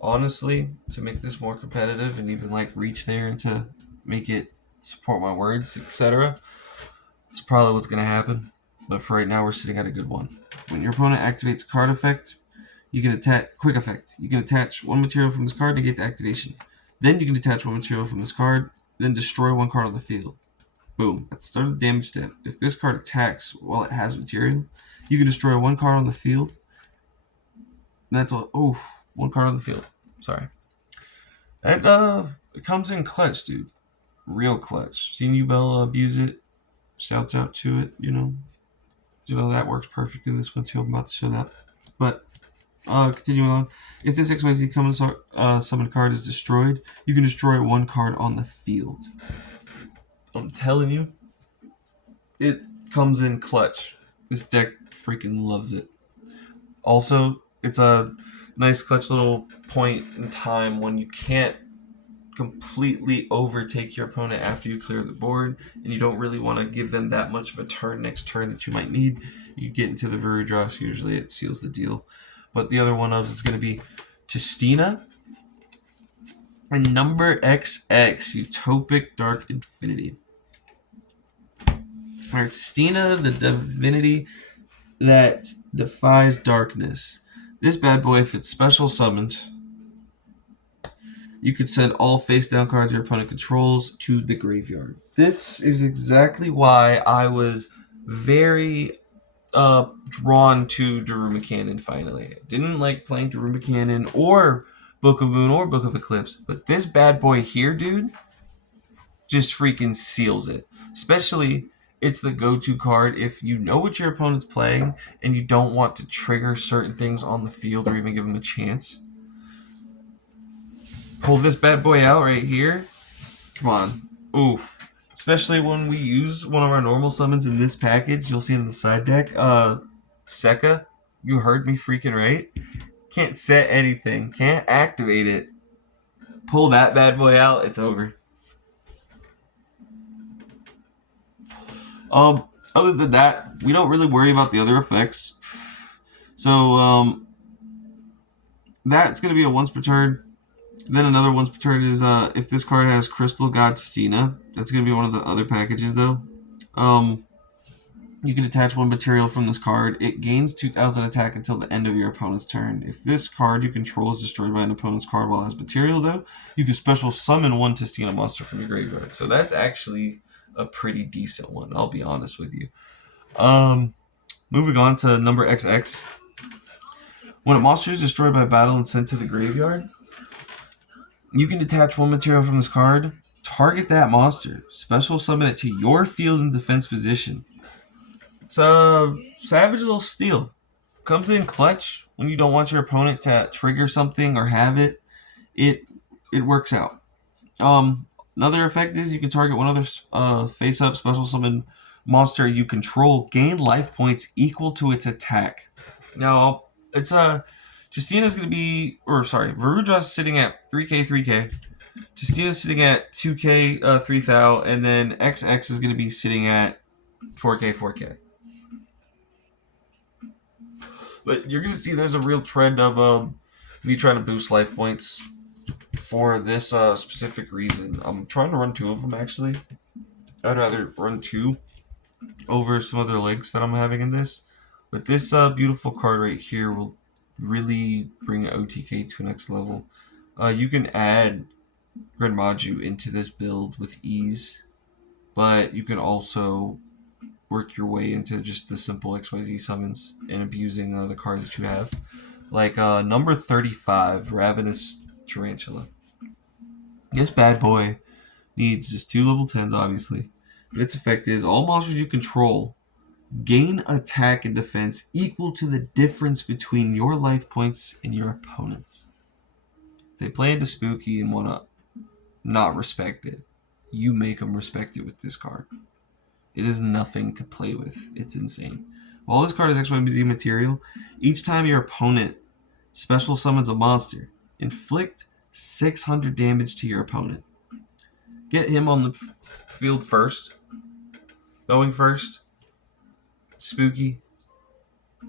honestly, to make this more competitive and even like reach there and to make it support my words, etc. It's probably what's going to happen. But for right now, we're sitting at a good one. When your opponent activates a card effect, you can attach quick effect. You can attach one material from this card to get the activation. Then you can detach one material from this card, then destroy one card on the field. Boom. At the start of the damage step, if this card attacks while it has material, you can destroy one card on the field. And that's all. Oh, one card on the field. Sorry. And it comes in clutch, dude. Real clutch. Seen you Bella abuse it. Shouts out to it, you know. That works perfect in this one too. I'm about to show that. But continuing on, if this XYZ summon card is destroyed, you can destroy one card on the field. I'm telling you, it comes in clutch. This deck freaking loves it. Also, it's a nice clutch little point in time when you can't completely overtake your opponent after you clear the board, and you don't really want to give them that much of a turn next turn that you might need. You get into the Varudras, usually it seals the deal. But the other one of is going to be Justina and number XX, Utopic Dark Infinity. Alright, Justina, the divinity that defies darkness. This bad boy, if it's special summoned, you could send all face-down cards your opponent controls to the graveyard. This is exactly why I was very drawn to Daruma Cannon finally. I didn't like playing Daruma Cannon or Book of Moon or Book of Eclipse, but this bad boy here, dude, just freaking seals it. Especially, it's the go-to card if you know what your opponent's playing and you don't want to trigger certain things on the field or even give them a chance. Pull this bad boy out right here. Come on. Oof. Especially when we use one of our normal summons in this package. You'll see in the side deck. Sekka. You heard me freaking right. Can't set anything. Can't activate it. Pull that bad boy out. It's over. Other than that, we don't really worry about the other effects. So that's gonna be a once per turn. Then another once per turn is if this card has Crystal God Tina. That's gonna be one of the other packages though. Um, you can attach one material from this card. It gains 2,000 attack until the end of your opponent's turn. If this card you control is destroyed by an opponent's card while it has material, though, you can special summon one Tistina monster from your graveyard. So that's actually a pretty decent one, I'll be honest with you. Moving on to number XX. When a monster is destroyed by battle and sent to the graveyard, you can detach one material from this card, target that monster, special summon it to your field and defense position. It's a Savage Little Steel. Comes in clutch when you don't want your opponent to trigger something or have it. It works out. Another effect is you can target one other face-up special summon monster you control, gain life points equal to its attack. Now, it's Justina's going to be, or sorry, Verudra's sitting at 3k, 3k. Justina's sitting at 2k, 3000, and then XX is going to be sitting at 4k, 4k. But you're going to see there's a real trend of me trying to boost life points for this specific reason. I'm trying to run two of them, actually. I'd rather run two over some other links that I'm having in this. But this beautiful card right here will really bring OTK to a next level. You can add Grenmaju into this build with ease, but you can also work your way into just the simple XYZ summons and abusing the cards that you have. Like number 35, Ravenous Tarantula. This bad boy needs just 2 level 10s, obviously. But its effect is all monsters you control gain attack and defense equal to the difference between your life points and your opponent's. If they play into Spooky and want to not respect it, you make them respect it with this card. It is nothing to play with. It's insane. While this card is XYZ material, each time your opponent special summons a monster, inflict 600 damage to your opponent. Get him on the field first. Going first. Spooky.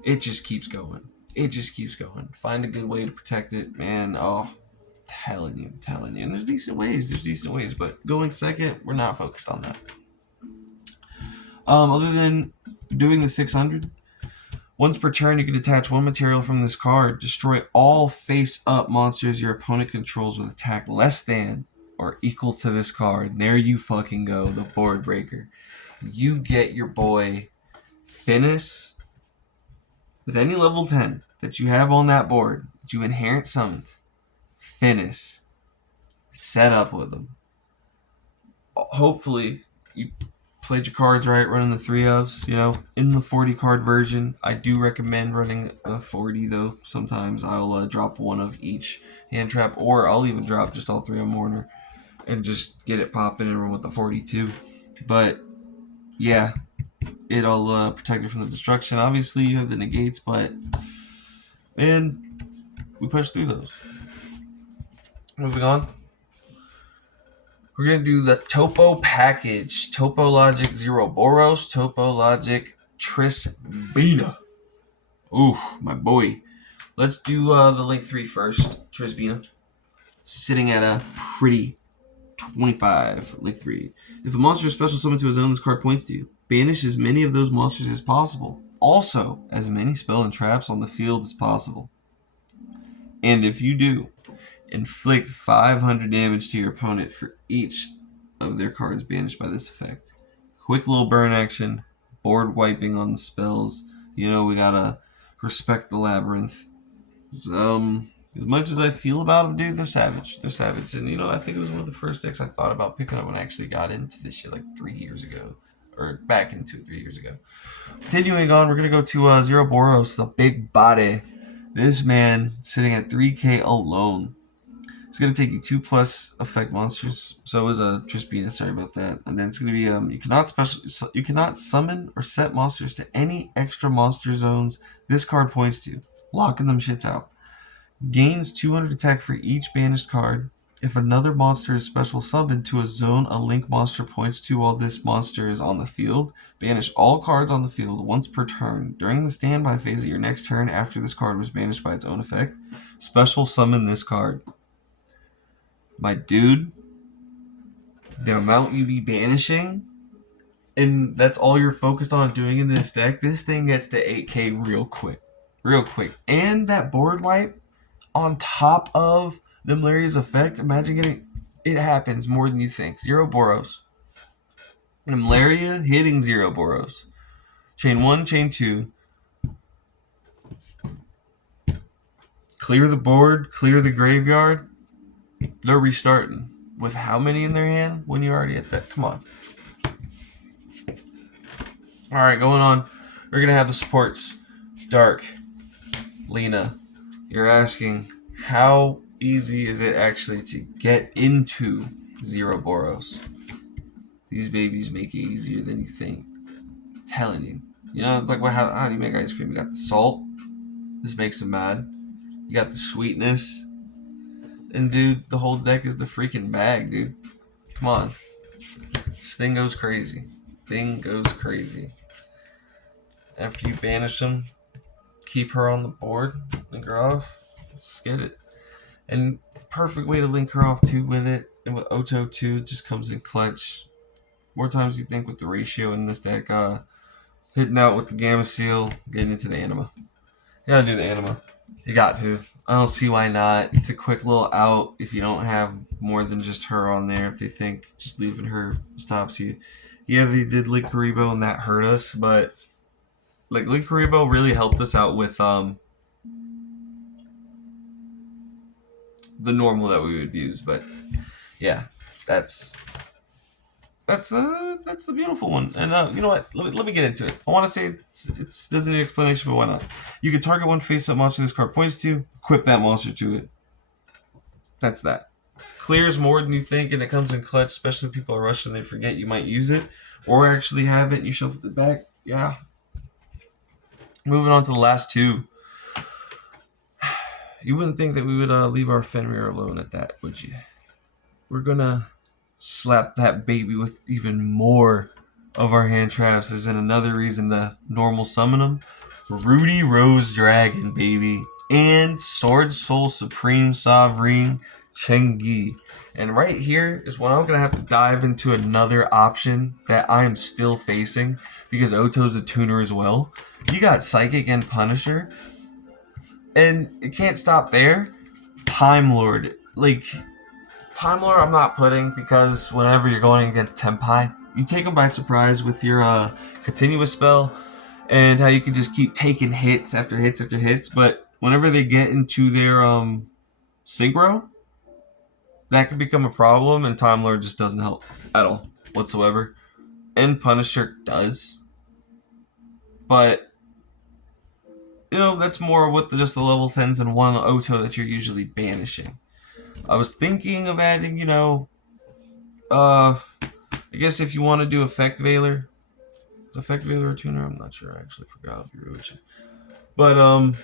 It just keeps going. It just keeps going. Find a good way to protect it, man. Oh, telling you. And there's decent ways, but going second, we're not focused on that. Other than doing the 600, once per turn, you can detach one material from this card. Destroy all face-up monsters your opponent controls with attack less than or equal to this card. There you fucking go, the board breaker. You get your boy Finis with any level 10 that you have on that board that you inherent summoned. Finis. Set up with them. Hopefully, you played your cards right, running the 3 ofs, in the 40 card version. I do recommend running a 40 though. Sometimes I'll drop one of each hand trap, or I'll even drop just all 3 on Mourner and just get it popping and run with the 42. But yeah, it'll protect you from the destruction. Obviously, you have the negates, but man, we push through those. Moving on. We're going to do the Topo package. Topo Logic Zero Boros, Topo Logic Trisbina. Ooh, my boy. Let's do the Link 3 first. Trisbina. Sitting at a pretty 25. Link 3. If a monster is special summoned to his own, this card points to you. Banish as many of those monsters as possible. Also, as many spell and traps on the field as possible. And if you do, inflict 500 damage to your opponent for each of their cards banished by this effect. Quick little burn action, board wiping on the spells. We gotta respect the labyrinth. As much as I feel about them, dude, they're savage. And I think it was one of the first decks I thought about picking up when I actually got into this shit like 3 years ago. Or back into it 3 years ago. Continuing on, we're gonna go to Zero Boros, the big body. This man sitting at 3k alone. It's going to take you 2+ effect monsters. So is a Trispina, sorry about that. And then it's going to be you cannot summon or set monsters to any extra monster zones this card points to. Locking them shits out. Gains 200 attack for each banished card. If another monster is special summoned to a zone a link monster points to while this monster is on the field, banish all cards on the field once per turn. During the standby phase of your next turn after this card was banished by its own effect, special summon this card. My dude, the amount you be banishing, and that's all you're focused on doing in this deck, this thing gets to 8k real quick. Real quick. And that board wipe on top of Nemleria's effect, imagine getting... It happens more than you think. 0 Boros. Nemleria hitting 0 Boros. Chain 1, chain 2. Clear the board, clear the graveyard. They're restarting. With how many in their hand when you're already at that? Come on. Alright, going on. We're going to have the supports. Dark. Lena. You're asking, how easy is it actually to get into 0 Boros? These babies make it easier than you think. I'm telling you. You know, it's like, well, how do you make ice cream? You got the salt. This makes them mad. You got the sweetness. And, dude, the whole deck is the freaking bag, dude. Come on. This thing goes crazy. After you banish them, keep her on the board, link her off. Let's get it. And perfect way to link her off, too, with it. And with Oto, too, it just comes in clutch. More times you think with the ratio in this deck. Hitting out with the Gamma Seal, getting into the Anima. You gotta do the Anima. You got to. I don't see why not. It's a quick little out if you don't have more than just her on there. If they think just leaving her stops you. Yeah, they did Linkaribo and that hurt us, but like Linkaribo really helped us out with the normal that we would use. But yeah, that's the beautiful one. And you know what? Let me get into it. I want to say it doesn't need explanation, but why not? You can target one face-up monster this card points to, equip that monster to it. That's that. Clears more than you think, and it comes in clutch, especially when people are rushing, they forget you might use it, or actually have it, and you shuffle it back. Yeah. Moving on to the last two. You wouldn't think that we would leave our Fenrir alone at that, would you? We're gonna slap that baby with even more of our hand traps. Is another reason to normal summon them. Rudy Rose Dragon, baby. And Sword Soul Supreme Sovereign Chengi. And right here is when I'm going to have to dive into another option that I am still facing because Oto's a tuner as well. You got Psychic and Punisher. And it can't stop there. Time Lord. Like, Time Lord I'm not putting because whenever you're going against Tenpai, you take them by surprise with your continuous spell and how you can just keep taking hits after hits after hits. But whenever they get into their synchro, that can become a problem, and Time Lord just doesn't help at all whatsoever. And Punisher does. But, you know, that's more of what just the level 10s and one Oto that you're usually banishing. I was thinking of adding, you know, I guess if you want to do Effect Veiler. Is Effect Veiler a tuner? I'm not sure. I actually forgot. I'll be real with you. But,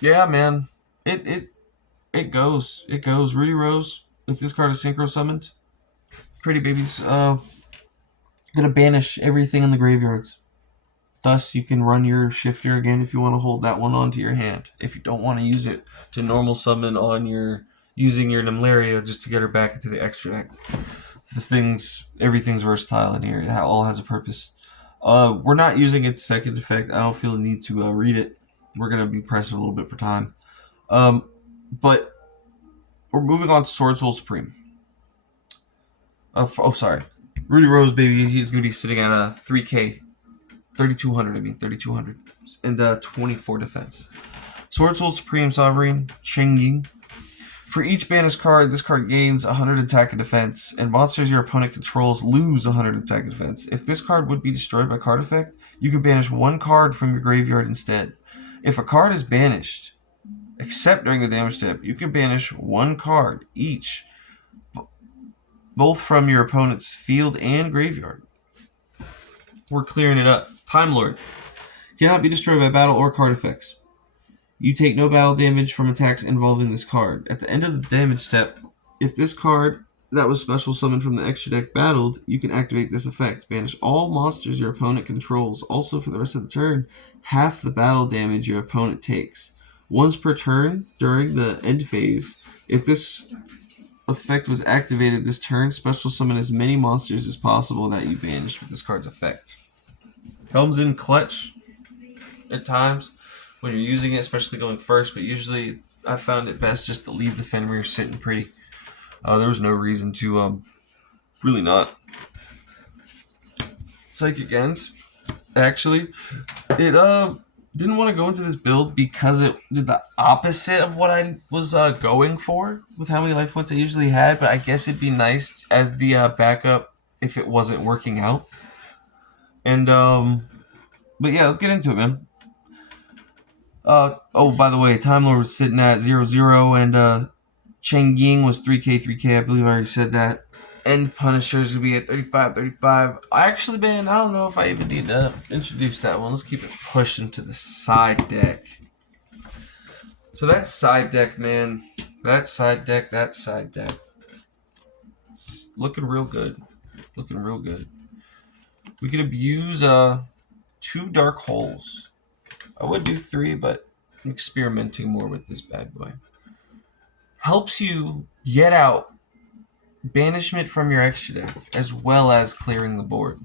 yeah, man. It goes. It goes. Rudy Rose, if this card is synchro summoned, Pretty Babies, gonna banish everything in the graveyards. Thus, you can run your shifter again if you want to hold that one onto your hand. If you don't want to use it to normal summon on your using your Nemleria just to get her back into the extra deck. Everything's versatile in here. It all has a purpose. We're not using its second effect. I don't feel the need to read it. We're gonna be pressing a little bit for time. But we're moving on to Sword Soul Supreme. Sorry. Rudy Rose, baby, he's going to be sitting at a 3k. 3,200, and 24 defense. Sword Soul Supreme Sovereign, Chengi. For each banished card, this card gains 100 attack and defense, and monsters your opponent controls lose 100 attack and defense. If this card would be destroyed by card effect, you can banish one card from your graveyard instead. If a card is banished, except during the damage step, you can banish one card each, both from your opponent's field and graveyard. We're clearing it up. Time Lord. Cannot be destroyed by battle or card effects. You take no battle damage from attacks involving this card. At the end of the damage step, if this card that was special summoned from the extra deck battled, you can activate this effect. Banish all monsters your opponent controls. Also, for the rest of the turn, half the battle damage your opponent takes. Once per turn during the end phase, if this effect was activated this turn, special summon as many monsters as possible that you banished with this card's effect. Comes in clutch at times when you're using it, especially going first, but usually I found it best just to leave the Fenrir sitting pretty. There was no reason to really not. Psychic Ends, actually, it didn't want to go into this build because it did the opposite of what I was going for with how many life points I usually had, but I guess it'd be nice as the backup if it wasn't working out. And but yeah, let's get into it, man. Oh, by the way, Time Lord was sitting at 0-0, and Cheng Ying was 3K, 3K. I believe I already said that. And Punisher is going to be at 35, 35. Actually, man, I don't know if I even need to introduce that one. Let's keep it pushing to the side deck. So that side deck, man. That side deck. It's looking real good. Looking real good. We could abuse 2 Dark Holes. I would do 3, but I'm experimenting more with this bad boy. Helps you get out banishment from your extra deck, as well as clearing the board.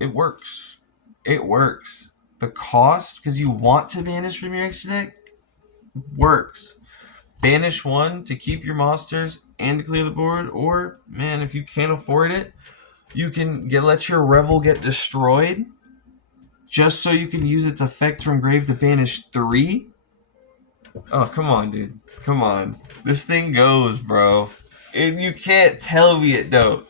It works. It works. The cost, because you want to banish from your extra deck, works. Banish 1 to keep your monsters and to clear the board, or, man, if you can't afford it, you can let your Revel get destroyed, just so you can use its effect from grave to banish 3. Oh, come on, dude. Come on. This thing goes, bro. And you can't tell me it don't.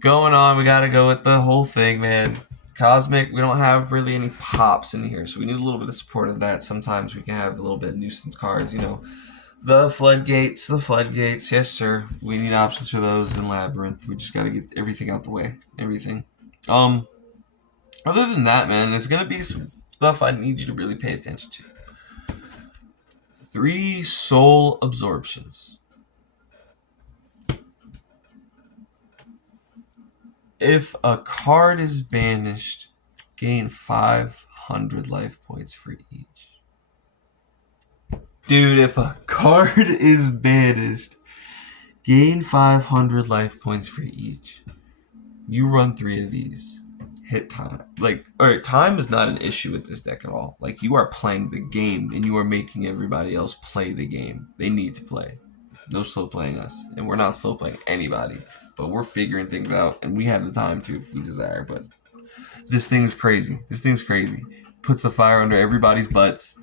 Going on, we gotta go with the whole thing, man. Cosmic, we don't have really any pops in here, so we need a little bit of support of that. Sometimes we can have a little bit of nuisance cards, you know. The floodgates, yes, sir. We need options for those in Labyrinth. We just gotta get everything out the way. Everything. Other than that, man, there's gonna be some stuff I need you to really pay attention to. 3 soul absorptions. If a card is banished, gain 500 life points for each. Dude, if a card is banished, gain 500 life points for each. You run 3 of these. Hit time. Alright, time is not an issue with this deck at all. You are playing the game, and you are making everybody else play the game. They need to play. No slow playing us. And we're not slow playing anybody. But we're figuring things out, and we have the time to if we desire. But this thing is crazy. Puts the fire under everybody's butts,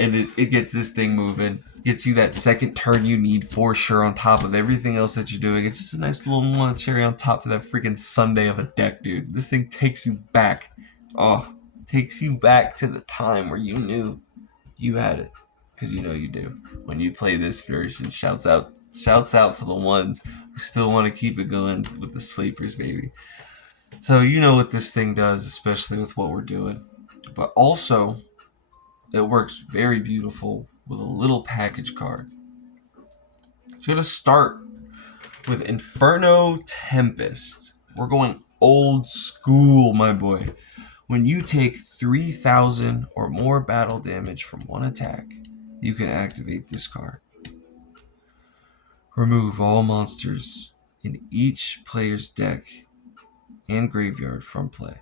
and it gets this thing moving. Gets you that second turn you need for sure on top of everything else that you're doing. It's just a nice little cherry on top to that freaking sundae of a deck, dude. This thing takes you back. Takes you back to the time where you knew you had it. Because you know you do. When you play this version, shouts out to the ones who still want to keep it going with the sleepers, baby. So you know what this thing does, especially with what we're doing. But also, it works very beautiful with a little package card. So we're going to start with Inferno Tempest. We're going old school, my boy. When you take 3,000 or more battle damage from one attack, you can activate this card. Remove all monsters in each player's deck and graveyard from play.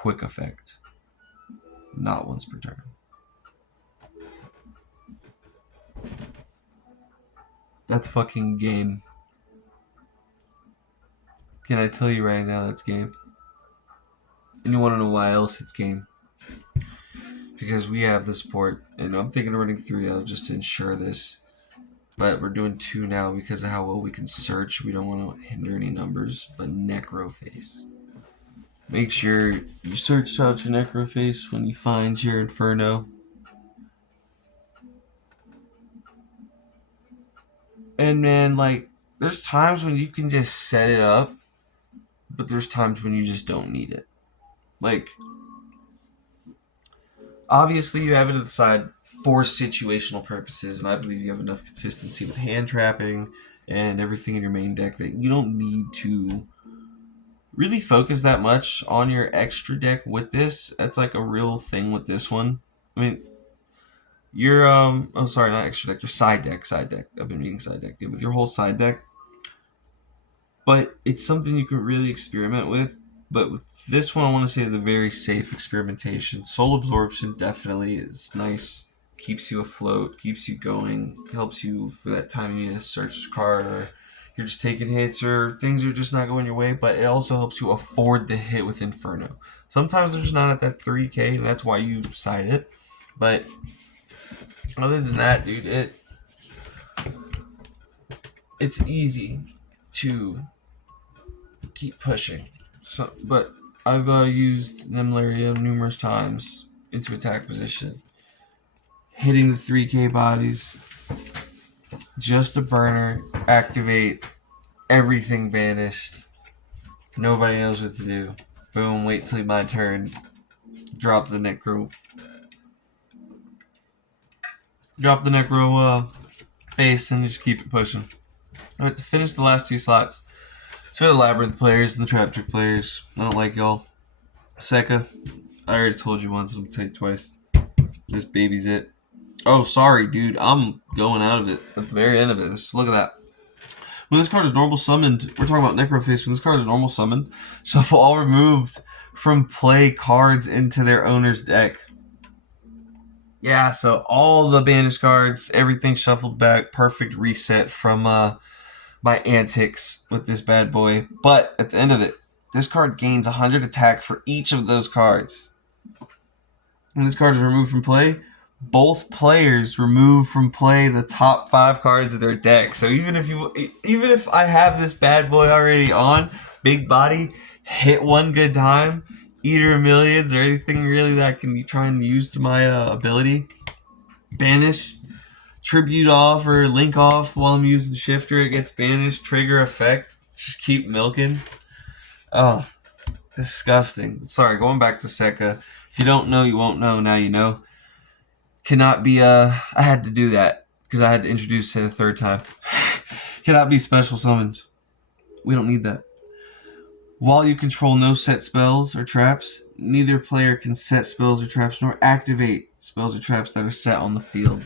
Quick effect. Not once per turn. That's fucking game. Can I tell you right now that's game? And you want to know why else it's game? Because we have the support, and I'm thinking of running 3 out just to ensure this. But we're doing 2 now because of how well we can search. We don't want to hinder any numbers. But Necroface. Make sure you search out your Necroface when you find your Inferno. And man, there's times when you can just set it up, but there's times when you just don't need it. Obviously, you have it to the side for situational purposes, and I believe you have enough consistency with hand trapping and everything in your main deck that you don't need to really focus that much on your extra deck with this. That's like a real thing with this one. I mean, your oh sorry, not extra deck, your side deck. I've been reading side deck. Yeah, with your whole side deck, but it's something you can really experiment with. But with this one, I want to say is a very safe experimentation. Soul absorption definitely is nice. Keeps you afloat, keeps you going, helps you for that time you need to search a card or you're just taking hits or things are just not going your way. But it also helps you afford the hit with Inferno. Sometimes they're just not at that 3K, and that's why you side it. But other than that, dude, it's easy to keep pushing. So, but I've used Nemleria numerous times into attack position, hitting the 3K bodies, just a burner, activate, everything banished. Nobody knows what to do. Boom, wait till my turn. Drop the Necro. Drop the Necro face and just keep it pushing. Alright, to finish the last two slots, it's for the Labyrinth players and the Trap Trick players. I don't like y'all. Sekka, I already told you once, I'm gonna tell you twice. This baby's it. Oh, sorry, dude. I'm going out of it at the very end of it. Look at that. When this card is normal summoned, we're talking about Necroface. When this card is normal summoned, shuffle all removed from play cards into their owner's deck. Yeah, so all the banished cards, everything shuffled back, perfect reset from my antics with this bad boy. But at the end of it, this card gains 100 attack for each of those cards. When this card is removed from play, both players remove from play the top 5 cards of their deck. So even if I have this bad boy already on, big body, hit one good time, Eater of Millions, or anything really that I can try and use to my ability, banish, tribute off or link off while I'm using shifter, it gets banished, trigger effect, just keep milking. Oh, disgusting. Sorry, going back to Sekka. If you don't know, you won't know. Now you know. Cannot be, I had to do that because I had to introduce it a third time. Cannot be special summoned. We don't need that. While you control no set spells or traps, neither player can set spells or traps nor activate spells or traps that are set on the field.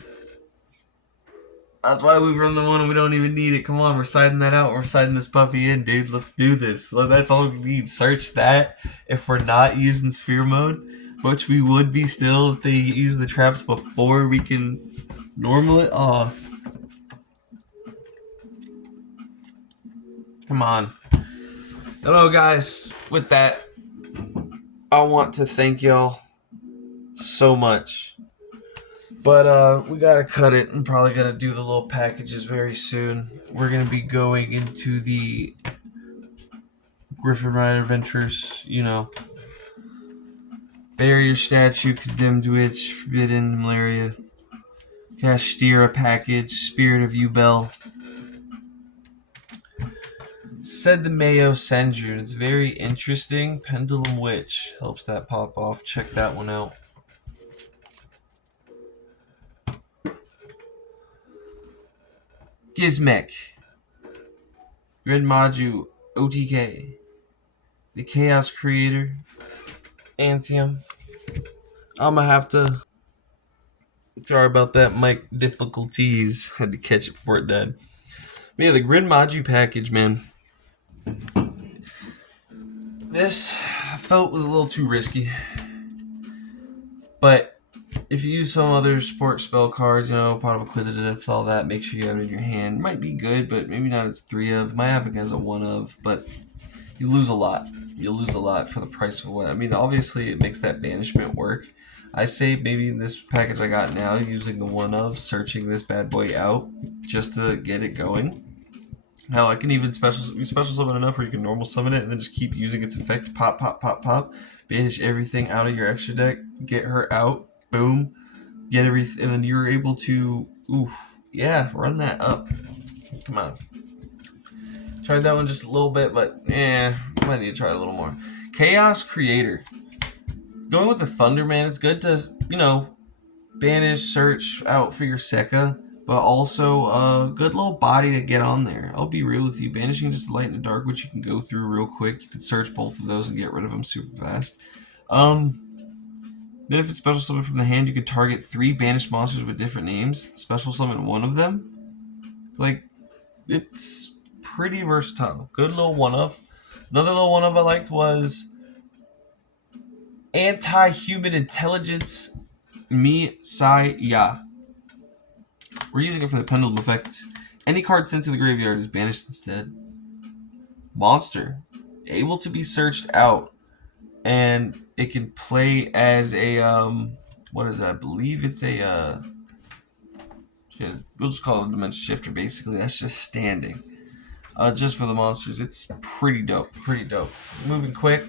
That's why we run the one and we don't even need it. Come on, we're siding that out. We're siding this puppy in, dude. Let's do this. That's all we need. Search that if we're not using sphere mode, which we would be still if they use the traps before we can normal it. Oh, come on. Hello, guys. With that, I want to thank y'all so much. But we gotta cut it and probably gonna do the little packages very soon. We're gonna be going into the Griffin Rider Adventures, you know. Barrier Statue, Condemned Witch, Forbidden Nemleria, Kashtira package, Spirit of Ubel. Said the Mayo Senjun. It's very interesting. Pendulum Witch helps that pop off. Check that one out. Gizmek, Red Maju, OTK, the Chaos Creator, Anthem. I'm gonna have to. Sorry about that, mic difficulties. Had to catch it before it died. But yeah, the Grid Maju package, man. This I felt was a little too risky. But if you use some other support spell cards, you know, Pot of Acquisitives, all that, make sure you have it in your hand. Might be good, but maybe not as 3 of. Might have it as a 1 of, but you lose a lot. You'll lose a lot for the price of what. I mean, obviously it makes that banishment work. I say maybe in this package I got now, using the 1 of, searching this bad boy out just to get it going. Hell, I can even special summon enough where you can normal summon it and then just keep using its effect. Pop, pop, pop, pop. Banish everything out of your extra deck. Get her out. Boom. Get everything. And then you're able to, yeah, run that up. Come on. Tried that one just a little bit, but might need to try it a little more. Chaos Creator. Going with the Thunder, man, it's good to you know, banish, search out for your Sekka, but also a good little body to get on there. I'll be real with you. Banishing just light and the dark, which you can go through real quick. You can search both of those and get rid of them super fast. Then if it's special summon from the hand, you can target 3 banished monsters with different names. Special summon one of them. Like, it's pretty versatile. Good little one-of. Another little one-of I liked was Anti-Human Intelligence Mi Sai Ya. We're using it for the pendulum effect. Any card sent to the graveyard is banished instead. Monster. Able to be searched out. And it can play as a, what is that? I believe it's a, we'll just call it a Dimension Shifter, basically. That's just standing. Just for the monsters. It's pretty dope. Pretty dope. Moving quick.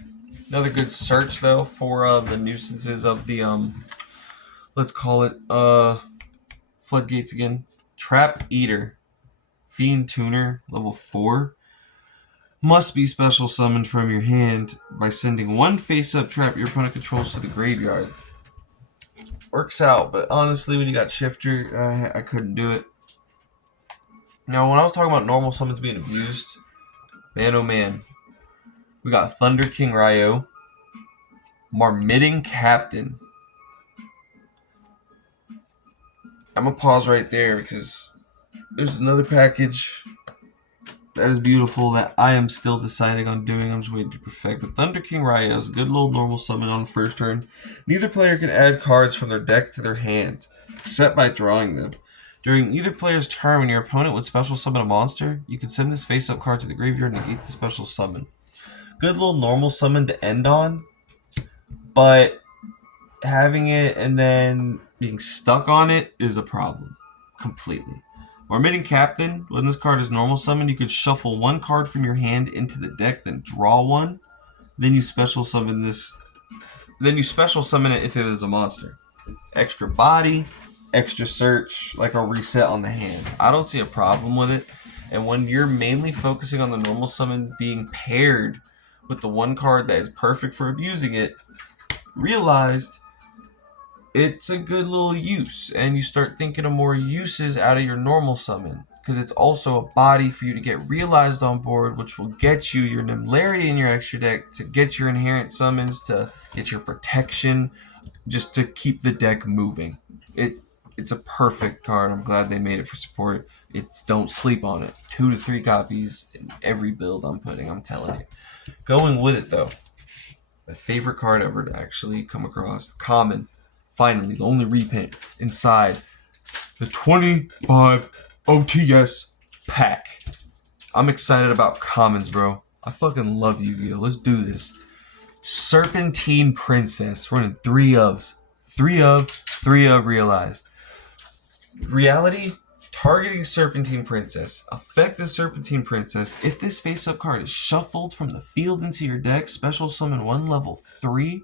Another good search, though, for the nuisances of the, let's call it, floodgates again. Trap Eater. Fiend Tuner, level 4. Must be special summoned from your hand by sending 1 face-up trap your opponent controls to the graveyard. Works out, but honestly, when you got Shifter, I couldn't do it. Now, when I was talking about normal summons being abused, man oh man, we got Thunder King Ryo, Marmitting Captain. I'm gonna pause right there because there's another package that is beautiful that I am still deciding on doing. I'm just waiting to perfect. But Thunder King Ryo is a good little normal summon on the first turn. Neither player can add cards from their deck to their hand, except by drawing them. During either player's turn, when your opponent would special summon a monster, you can send this face-up card to the graveyard and negate the special summon. Good little normal summon to end on, but having it and then being stuck on it is a problem. Completely. Marmitting Captain, when this card is normal summon, you could shuffle 1 card from your hand into the deck, then draw 1. Then you special summon this. Then you special summon it if it is a monster. Extra body, extra search, like a reset on the hand. I don't see a problem with it. And when you're mainly focusing on the normal summon being paired with the 1 card that is perfect for abusing it, realized it's a good little use, and you start thinking of more uses out of your normal summon, because it's also a body for you to get realized on board, which will get you your Nemleria in your extra deck, to get your inherent summons, to get your protection, just to keep the deck moving. It's a perfect card. I'm glad they made it for support. Don't sleep on it. 2 to 3 copies in every build I'm putting, I'm telling you. Going with it, though, my favorite card ever to actually come across, common. Finally, the only reprint inside the 25 OTS pack. I'm excited about commons, bro. I fucking love Yu-Gi-Oh! Let's do this. Serpentine Princess. Running 3 ofs. 3 of realized. Reality, targeting Serpentine Princess. Affect the Serpentine Princess. If this face-up card is shuffled from the field into your deck, special summon 1 level 3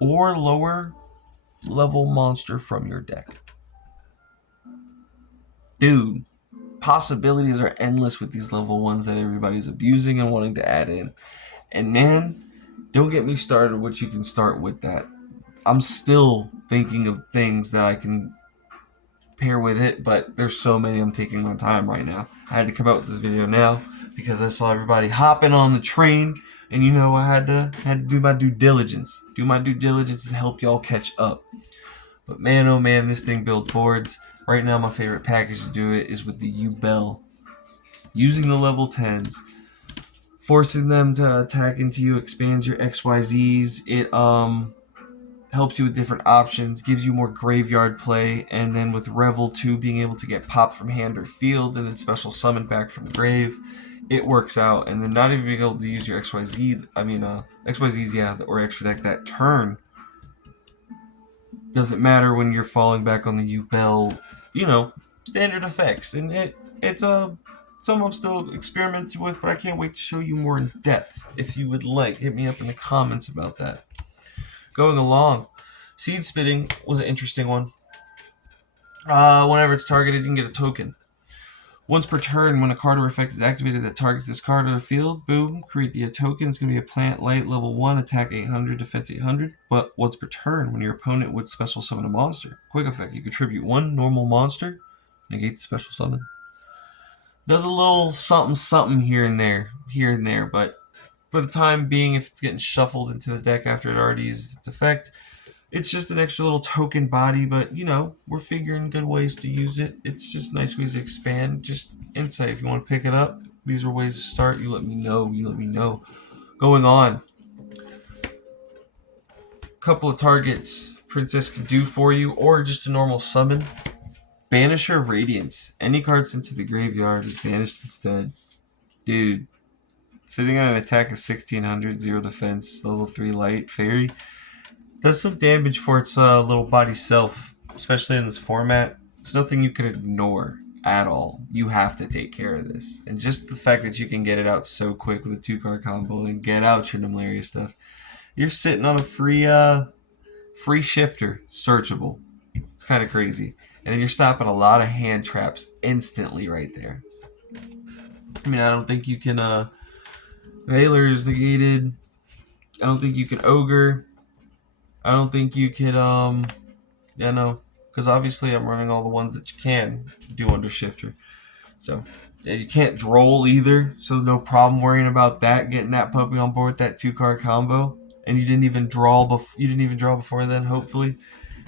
or lower level monster from your deck. Dude, possibilities are endless with these level 1s that everybody's abusing and wanting to add in. And man, don't get me started what you can start with that. I'm still thinking of things that I can pair with it, but there's so many I'm taking my time right now. I had to come out with this video now because I saw everybody hopping on the train, and I had to do my due diligence. Do my due diligence and help y'all catch up. But man, oh man, this thing builds boards. Right now, my favorite package to do it is with the U-Bell. Using the level 10s, forcing them to attack into you, expands your XYZs. It helps you with different options, gives you more graveyard play, and then with Revel 2 being able to get popped from hand or field and then special summon back from grave, it works out. And then not even being able to use your XYZs, or extra deck that turn, doesn't matter when you're falling back on the U-Bell, standard effects. And it's something I'm still experimenting with, but I can't wait to show you more in depth. If you would like, hit me up in the comments about that. Going along, Seed Spitting was an interesting one. Whenever it's targeted, you can get a token. Once per turn, when a card or effect is activated that targets this card or the field, boom, create the token. It's going to be a plant light level 1, attack 800, defense 800. But once per turn, when your opponent would special summon a monster, quick effect, you contribute 1 normal monster, negate the special summon. Does a little something here and there, but for the time being, if it's getting shuffled into the deck after it already uses its effect, it's just an extra little token body, but we're figuring good ways to use it. It's just nice ways to expand. Just insight, if you want to pick it up, these are ways to start. You let me know. Going on. Couple of targets Princess can do for you, or just a normal summon. Banisher of Radiance. Any card sent to the graveyard is banished instead. Dude, sitting on an attack of 1600, 0 defense, level 3 light, fairy. Does some damage for its little body self, especially in this format. It's nothing you can ignore at all. You have to take care of this. And just the fact that you can get it out so quick with a 2-card combo and get out your Nemleria stuff. You're sitting on a free shifter, searchable. It's kind of crazy. And then you're stopping a lot of hand traps instantly right there. I mean, I don't think you can, Veiler is negated. I don't think you can Ogre. I don't think you can, because obviously I'm running all the ones that you can do under Shifter. So, yeah, you can't Droll either, so no problem worrying about that, getting that puppy on board with that 2-card combo. And you didn't even draw before then, hopefully.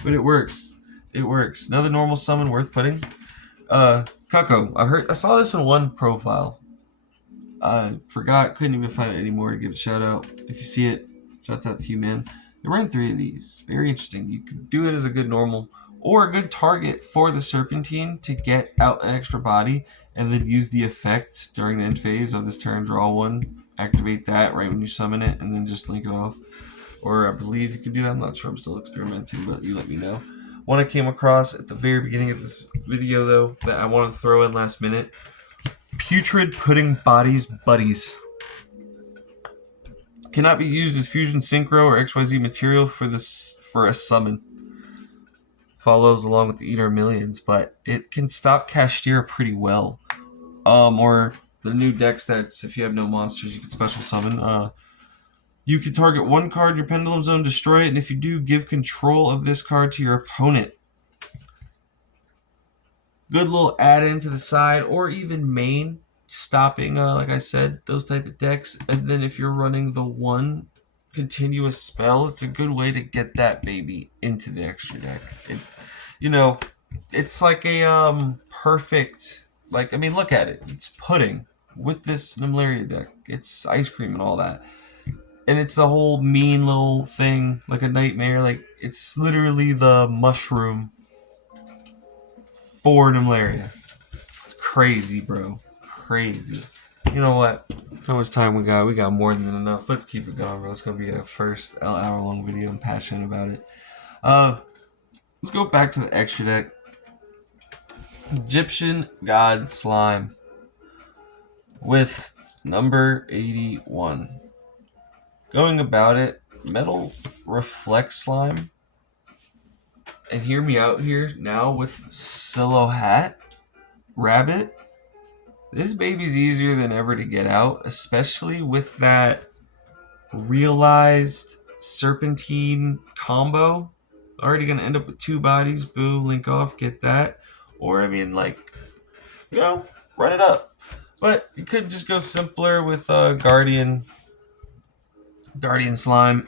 But it works. It works. Another normal summon worth putting. Cucko. I saw this in one profile. I forgot, couldn't even find it anymore to give a shout out. If you see it, shouts out to you, man. They ran 3 of these. Very interesting. You could do it as a good normal or a good target for the Serpentine to get out an extra body and then use the effect during the end phase of this turn. Draw 1, activate that right when you summon it, and then just link it off. Or I believe you can do that. I'm not sure. I'm still experimenting, but you let me know. One I came across at the very beginning of this video, though, that I want to throw in last minute. Putrid Pudding Bodies Buddies. Cannot be used as fusion synchro or XYZ material for a summon. Follows along with the Eater of Millions, but it can stop Cashier pretty well. Or the new decks that's, if you have no monsters, you can special summon. You can target 1 card in your Pendulum Zone, destroy it, and if you do, give control of this card to your opponent. Good little add-in to the side, or even main, stopping, like I said, those type of decks. And then if you're running the 1 continuous spell, it's a good way to get that baby into the extra deck. It's like a perfect, look at it. It's pudding with this Nemleria deck. It's ice cream and all that. And it's a whole mean little thing, like a nightmare. It's literally the mushroom for Nemleria. It's crazy, bro. Crazy. You know what? How much time we got? We got more than enough. Let's keep it going, bro. It's going to be a first hour-long video. I'm passionate about it. Let's go back to the extra deck. Egyptian God Slime with number 81. Going about it, Metal Reflect Slime. And hear me out here now with Silhouette Rabbit. This baby's easier than ever to get out, especially with that realized Serpentine combo. Already going to end up with 2 bodies. Boom, link off, get that. Or, run it up. But you could just go simpler with Guardian Slime.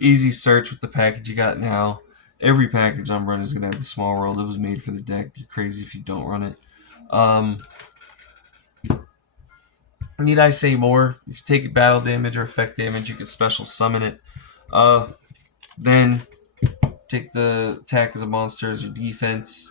Easy search with the package you got now. Every package I'm running is going to have the Small World. It was made for the deck. You're crazy if you don't run it. Need I say more? If you take battle damage or effect damage, you can special summon it. Then take the attack as a monster as your defense.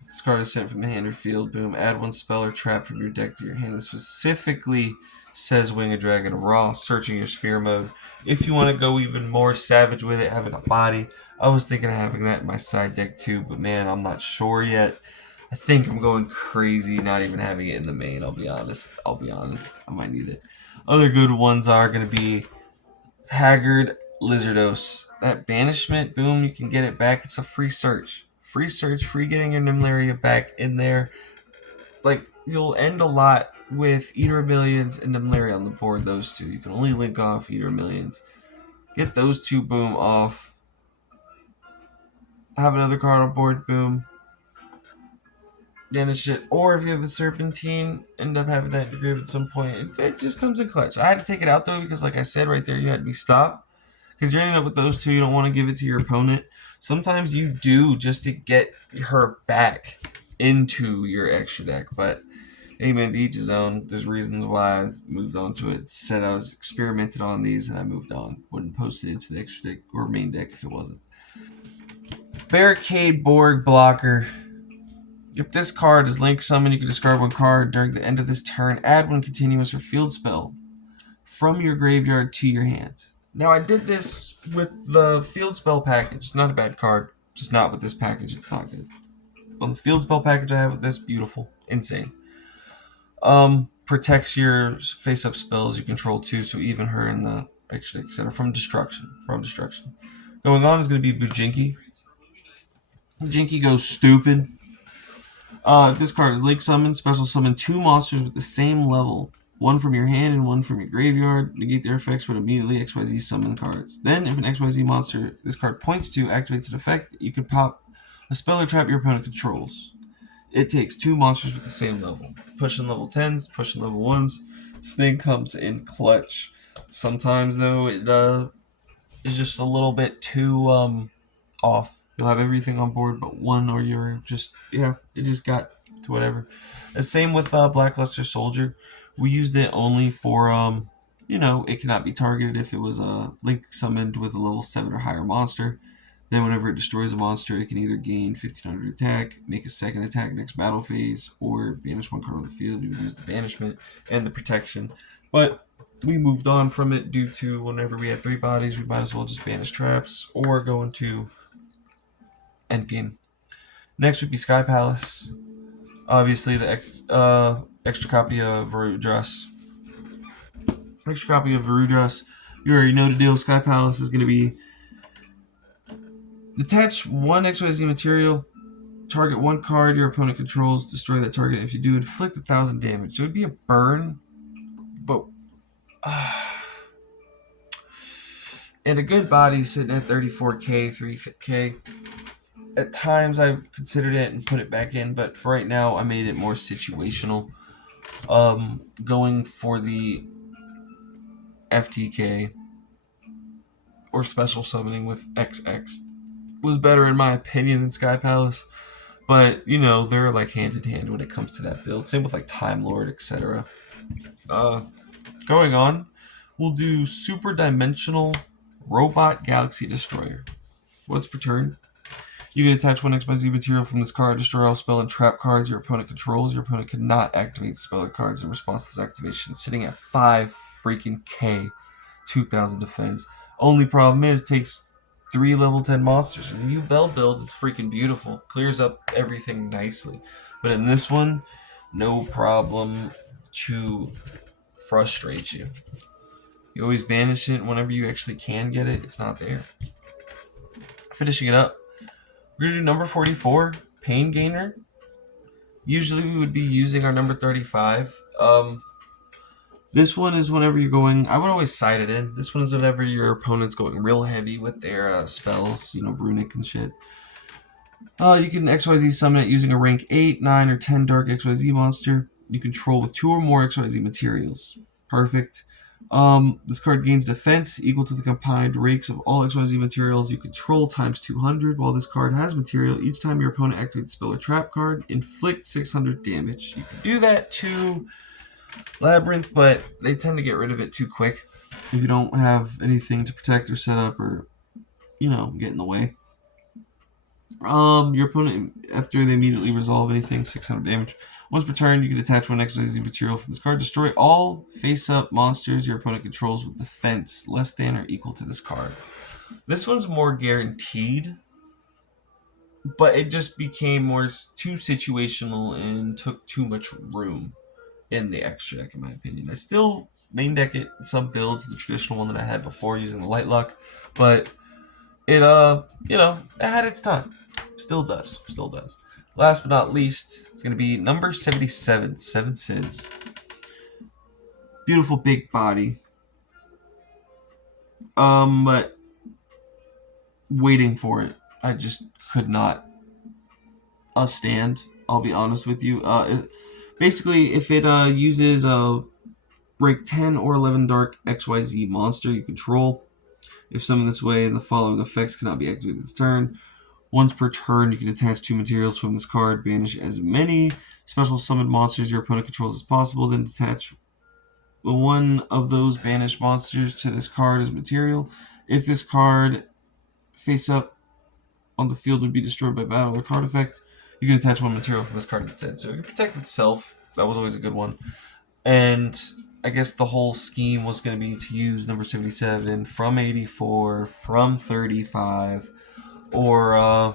If this card is sent from the hand or field, boom. Add 1 spell or trap from your deck to your hand that specifically says Wing a Dragon Raw, searching your sphere mode. If you want to go even more savage with it, having a body, I was thinking of having that in my side deck too, but man, I'm not sure yet. I think I'm going crazy not even having it in the main, I'll be honest. I might need it. Other good ones are going to be Haggard Lizardos. That banishment, boom, you can get it back. It's a free search. free search, free getting your Nemleria back in there. Like, you'll end a lot with Eater of Millions and Nemleria on the board, those two. You can only link off Eater of Millions. Get those two, boom, off. Have another card on board, boom. Banish it. Or if you have the Serpentine, end up having that engraved at some point. It just comes in clutch. I had to take it out, though, because like I said right there, you had me stop. Because you're ending up with those two, you don't want to give it to your opponent. Sometimes you do just to get her back into your extra deck, but amen to each his own. There's reasons why I moved on to it. Said I was experimented on these and I moved on. Wouldn't post it into the extra deck or main deck if it wasn't. Barricade Borg Blocker. If this card is Link Summon, you can discard one card during the end of this turn. Add one continuous or field spell from your graveyard to your hand. Now, I did this with the field spell package. Not a bad card, just not with this package. It's not good. On the field spell package I have with this, beautiful, insane. Protects your face-up spells you control too, so even her in the extra etc. from destruction. Going on is going to be Bujinki. Bujinki goes stupid. If this card is Link Summon, special summon 2 monsters with the same level. One from your hand and one from your graveyard. Negate their effects, but immediately XYZ summon cards. Then, if an XYZ monster this card points to activates an effect, you can pop a spell or trap your opponent controls. It takes 2 monsters with the same level. Pushing level 10s, pushing level 1s. This thing comes in clutch. Sometimes, though, it is just a little bit too off. You'll have everything on board but one, or you're just, it just got to whatever. The same with Blackluster Soldier. We used it only for, it cannot be targeted if it was a Link summoned with a level 7 or higher monster. Then whenever it destroys a monster, it can either gain 1500 attack, make a second attack next battle phase, or banish one card on the field. You would use the banishment and the protection. But we moved on from it due to whenever we had 3 bodies, we might as well just banish traps or go into endgame. Next would be Sky Palace. Obviously, the extra copy of Varudras. You already know the deal. Sky Palace is going to be detach 1 XYZ material, target 1 card your opponent controls, destroy that target. If you do, inflict 1,000 damage. So it would be a burn, but and a good body sitting at 34k, 3k. At times I've considered it and put it back in, but for right now I made it more situational. Going for the FTK or special summoning with XX was better in my opinion than Sky Palace. But, they're like hand in hand when it comes to that build. Same with like Time Lord, etc. Going on, we'll do Super Dimensional Robot Galaxy Destroyer. Once per turn, you can attach 1 XYZ material from this card, destroy all spell and trap cards your opponent controls. Your opponent cannot activate spell or cards in response to this activation. Sitting at 5 freaking K, 2,000 defense. Only problem is, takes 3 level 10 monsters. And the new Bell build is freaking beautiful. Clears up everything nicely. But in this one, no problem to frustrate you. You always banish it whenever you actually can get it. It's not there. Finishing it up, we're going to do number 44, Pain Gainer. Usually we would be using our number 35. This one is whenever you're going, I would always side it in. This one is whenever your opponent's going real heavy with their spells, runic and shit. You can XYZ summon it using a rank 8, 9, or 10 dark XYZ monster you control with 2 or more XYZ materials. Perfect. This card gains defense equal to the combined ranks of all XYZ materials you control times 200. While this card has material, each time your opponent activates spell or trap card, inflict 600 damage. You can do that to Labyrinth, but they tend to get rid of it too quick if you don't have anything to protect or set up or, get in the way. Your opponent, after they immediately resolve anything, 600 damage. Once per turn, you can attach 1 XYZ material from this card. Destroy all face-up monsters your opponent controls with defense less than or equal to this card. This one's more guaranteed, but it just became too situational and took too much room in the extra deck, in my opinion. I still main deck it in some builds, the traditional one that I had before using the Light Luck, but it, it had its time. Still does. Still does. Last but not least, it's going to be number 77, Seven Sins. Beautiful big body. But waiting for it, I just could not stand. I'll be honest with you. Basically, if it uses a break 10 or 11 dark XYZ monster you control, if summoned this way, the following effects cannot be activated this turn. Once per turn, you can attach 2 materials from this card, banish as many special summoned monsters your opponent controls as possible, then detach one of those banished monsters to this card as material. If this card face up on the field would be destroyed by battle or card effect, you can attach one material from this card instead. So it can protect itself. That was always a good one. And I guess the whole scheme was going to be to use number 77 from 84, from 35, or,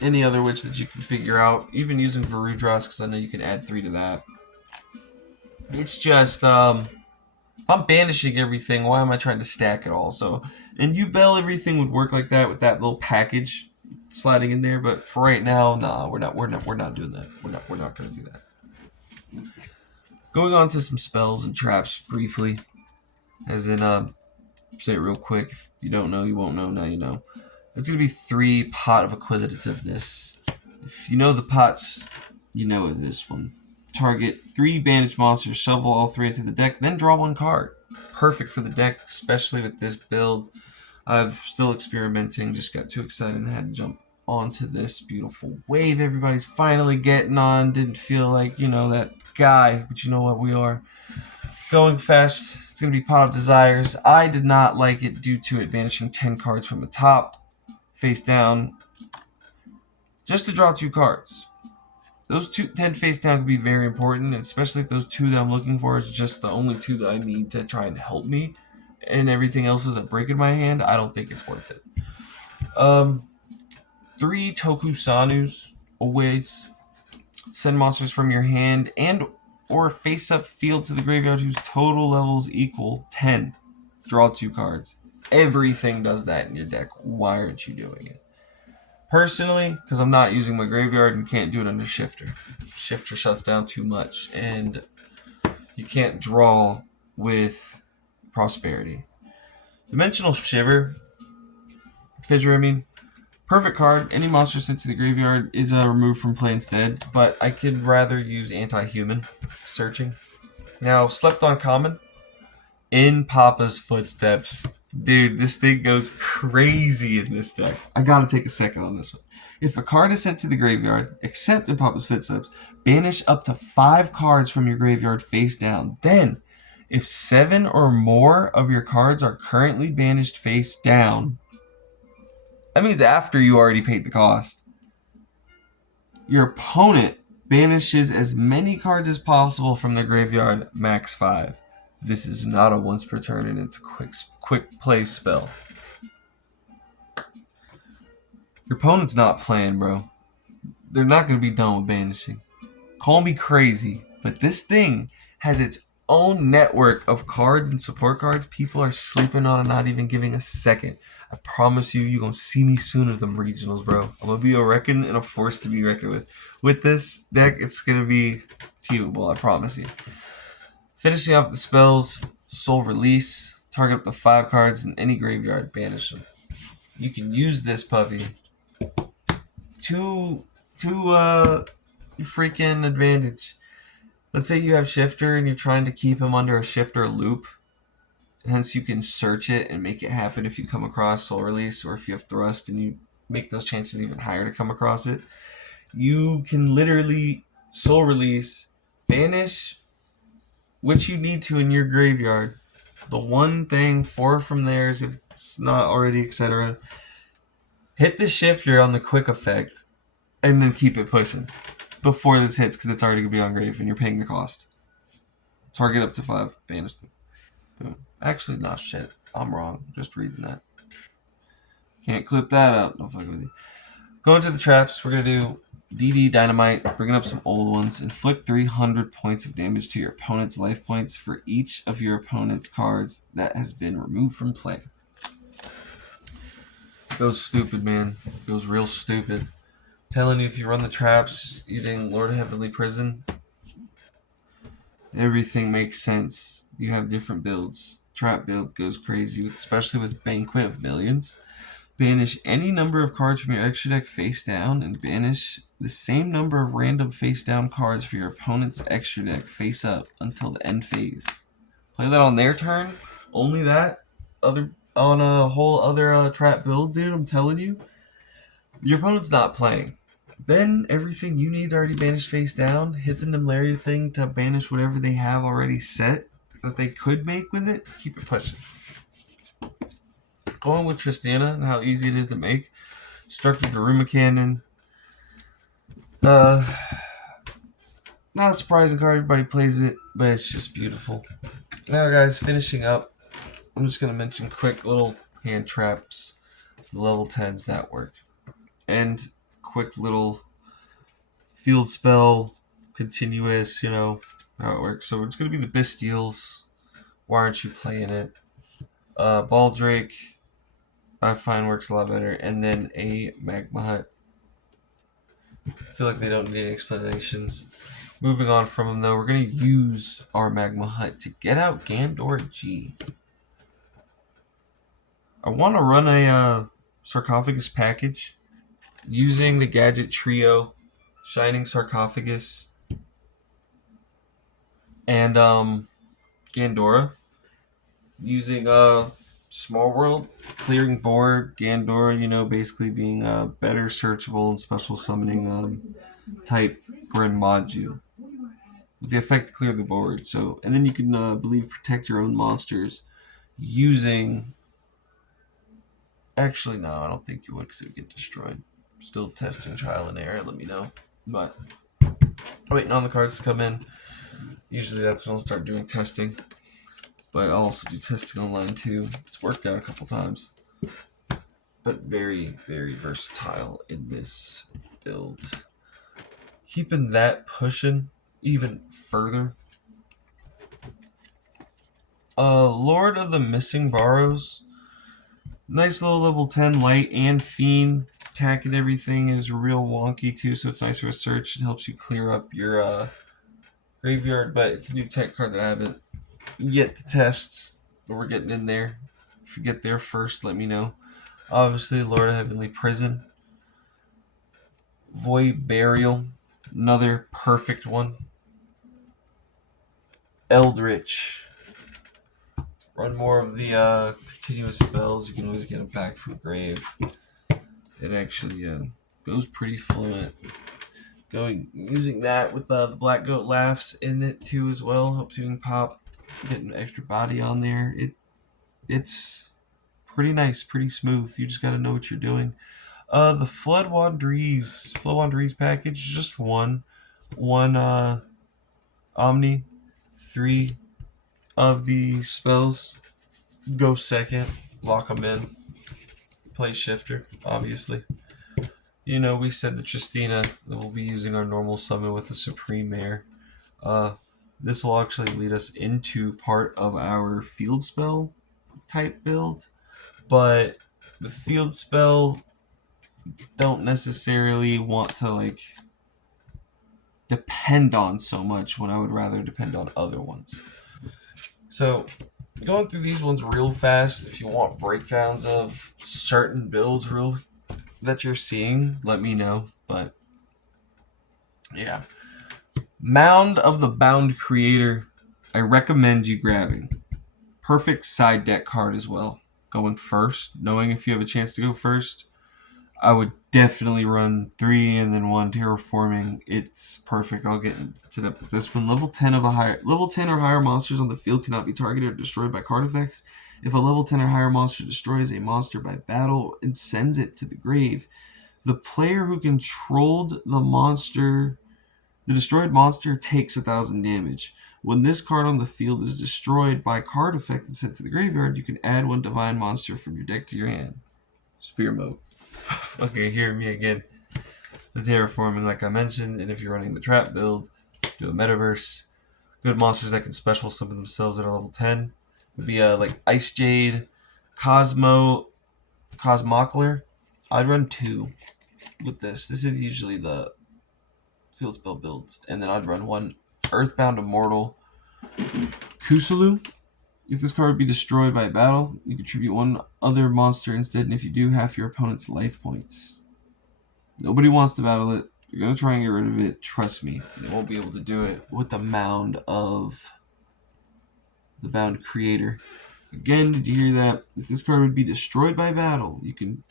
any other witch that you can figure out. Even using Varudras, because I know you can add 3 to that. It's just, I'm banishing everything. Why am I trying to stack it all? So, and Ubel, everything would work like that with that little package sliding in there. But for right now, nah, we're not doing that. We're not going to do that. Going on to some spells and traps briefly, as in, say it real quick. If you don't know, you won't know. Now you know. It's going to be 3 Pot of Acquisitiveness. If you know the pots, you know this one. Target 3 banished monsters, shovel all 3 into the deck, then draw 1 card. Perfect for the deck, especially with this build. I'm still experimenting, just got too excited and had to jump onto this beautiful wave everybody's finally getting on. Didn't feel like, that guy, but you know what, we are. Going fast, it's going to be Pot of Desires. I did not like it due to it banishing 10 cards from the top, face down, just to draw 2 cards. Those 10 face down can be very important, especially if those 2 that I'm looking for is just the only 2 that I need to try and help me, and everything else is a break in my hand. I don't think it's worth it. 3 Tokusanus, always. Send monsters from your hand and or face up field to the graveyard whose total levels equal 10. Draw 2 cards. Everything does that in your deck. Why aren't you doing it? Personally, because I'm not using my graveyard and can't do it under Shifter. Shifter shuts down too much, and you can't draw with Prosperity. Dimensional Fissure, perfect card. Any monster sent to the graveyard is removed from play instead, but I could rather use Anti-Human Searching. Now, Slept on Common, In Papa's Footsteps. Dude, this thing goes crazy in this deck. I gotta take a second on this one. If a card is sent to the graveyard, except in Papa's Footsteps, banish up to 5 cards from your graveyard face down. Then, if 7 or more of your cards are currently banished face down, that means after you already paid the cost, your opponent banishes as many cards as possible from the graveyard, max 5. This is not a once per turn, and it's a quick play spell. Your opponent's not playing, bro. They're not going to be done with banishing. Call me crazy, but this thing has its own network of cards and support cards people are sleeping on and not even giving a second. I promise you, you're going to see me soon at them regionals, bro. I'm going to be a reckon and a force to be reckoned with. With this deck, it's going to be achievable, I promise you. Finishing off the spells, Soul Release. Target up to 5 cards in any graveyard, banish them. You can use this puppy to freaking advantage. Let's say you have Shifter and you're trying to keep him under a Shifter loop. Hence, you can search it and make it happen if you come across Soul Release, or if you have Thrust and you make those chances even higher to come across it. You can literally Soul Release, banish what you need to in your graveyard. The one thing, 4 from theirs if it's not already, etc. Hit the Shifter on the quick effect, and then keep it pushing before this hits, because it's already going to be on grave and you're paying the cost. Target up to 5, banish them. Boom. Actually, not shit. I'm wrong. Just reading that. Can't clip that out. Don't fuck with you. Going to the traps, we're going to do DD Dynamite, bringing up some old ones. Inflict 300 points of damage to your opponent's life points for each of your opponent's cards that has been removed from play. Goes stupid, man. Goes real stupid. Telling you, if you run the traps using Lord of Heavenly Prison, everything makes sense. You have different builds. Trap build goes crazy, especially with Banquet of Millions. Banish any number of cards from your extra deck face down, and banish the same number of random face down cards for your opponent's extra deck face up until the end phase. Play that on their turn. Only that. Other on a whole other trap build, dude. I'm telling you, your opponent's not playing. Then everything you need is already banished face down. Hit the Nemleria thing to banish whatever they have already set that they could make with it. Keep it pushing. Going with Tristana and how easy it is to make. Structured Garuma Cannon. Not a surprising card. Everybody plays it, but it's just beautiful. Now, guys, finishing up, I'm just going to mention quick little hand traps for the level 10s that work. And quick little field spell, continuous, how it works. So it's going to be the Bastiles. Why aren't you playing it? Baldrake, I find works a lot better. And then a Magma Hut. I feel like they don't need any explanations. Moving on from them, though, we're going to use our Magma Hut to get out Gandor G. I want to run a Sarcophagus package using the Gadget Trio, Shining Sarcophagus, and Gandora. Using Small World, clearing board, Gandora, basically being better searchable and special summoning type Gren Module. With the effect to clear the board. So, and then you can, believe, protect your own monsters using... Actually, no, I don't think you would because it would get destroyed. Still testing trial and error, let me know. But waiting on the cards to come in. Usually that's when I'll start doing testing. But I'll also do testing online too. It's worked out a couple times. But very, very versatile in this build. Keeping that pushing even further. Lord of the Missing Borrows. Nice little level 10 light and fiend. Attack and everything is real wonky too, so it's nice for a search. It helps you clear up your graveyard, but it's a new tech card that I haven't yet to test, but we're getting in there. If you get there first, let me know. Obviously, Lord of Heavenly Prison. Void Burial, another perfect one. Eldritch. Run more of the continuous spells. You can always get them back from grave. It actually goes pretty fluent. Using that with the Black Goat Laughs in it too as well. Helps you pop, getting an extra body on there. It's pretty nice, pretty smooth. You just gotta know what you're doing. The Flood Wanderies package, just one Omni, 3 of the spells go second, lock them in, play Shifter, obviously. We said the Tristina that we'll be using our normal summon with the Supreme Mare. This will actually lead us into part of our field spell type build, but the field spell don't necessarily want to depend on so much when I would rather depend on other ones. So going through these ones real fast, if you want breakdowns of certain builds that you're seeing, let me know. But yeah, Mound of the Bound Creator, I recommend you grabbing. Perfect side deck card as well. Going first, knowing if you have a chance to go first, I would definitely run 3 and then 1 terraforming. It's perfect. I'll get into that with this one. Level 10 or higher monsters on the field cannot be targeted or destroyed by card effects. If a level 10 or higher monster destroys a monster by battle and sends it to the grave, the player who controlled the destroyed monster takes 1,000 damage. When this card on the field is destroyed by card effect and sent to the graveyard, you can add 1 divine monster from your deck to your hand. Spear mode. Okay, hear me again. The terraforming, like I mentioned, and if you're running the trap build, do a metaverse. Good monsters that can special summon themselves at a level 10 would be like Ice Jade, Cosmo Cosmocular, I'd run 2 with this. This is usually the field spell build. And then I'd run 1 Earthbound Immortal Kusulu. If this card would be destroyed by a battle, you contribute 1 other monster instead, and if you do, half your opponent's life points. Nobody wants to battle it. You're going to try and get rid of it. Trust me, they won't be able to do it with the Mound of the Bound Creator. Again, did you hear that? If this card would be destroyed by battle, you can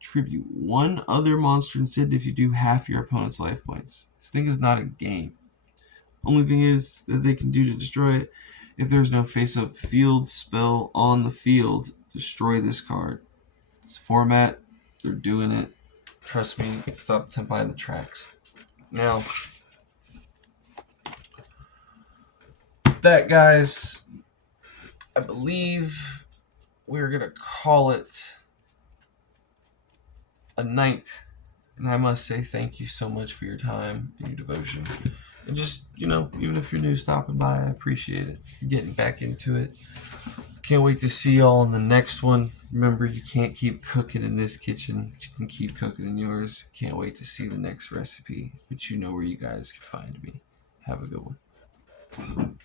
contribute 1 other monster instead if you do half your opponent's life points. This thing is not a game. Only thing is that they can do to destroy it, if there's no face-up field spell on the field, destroy this card. This format, they're doing it. Trust me, stop temping the tracks. Now, that, guys, I believe we're going to call it a night. And I must say thank you so much for your time and your devotion. And just, even if you're new stopping by, I appreciate it. You're getting back into it. Can't wait to see y'all in the next one. Remember, you can't keep cooking in this kitchen, but you can keep cooking in yours. Can't wait to see the next recipe, but you know where you guys can find me. Have a good one.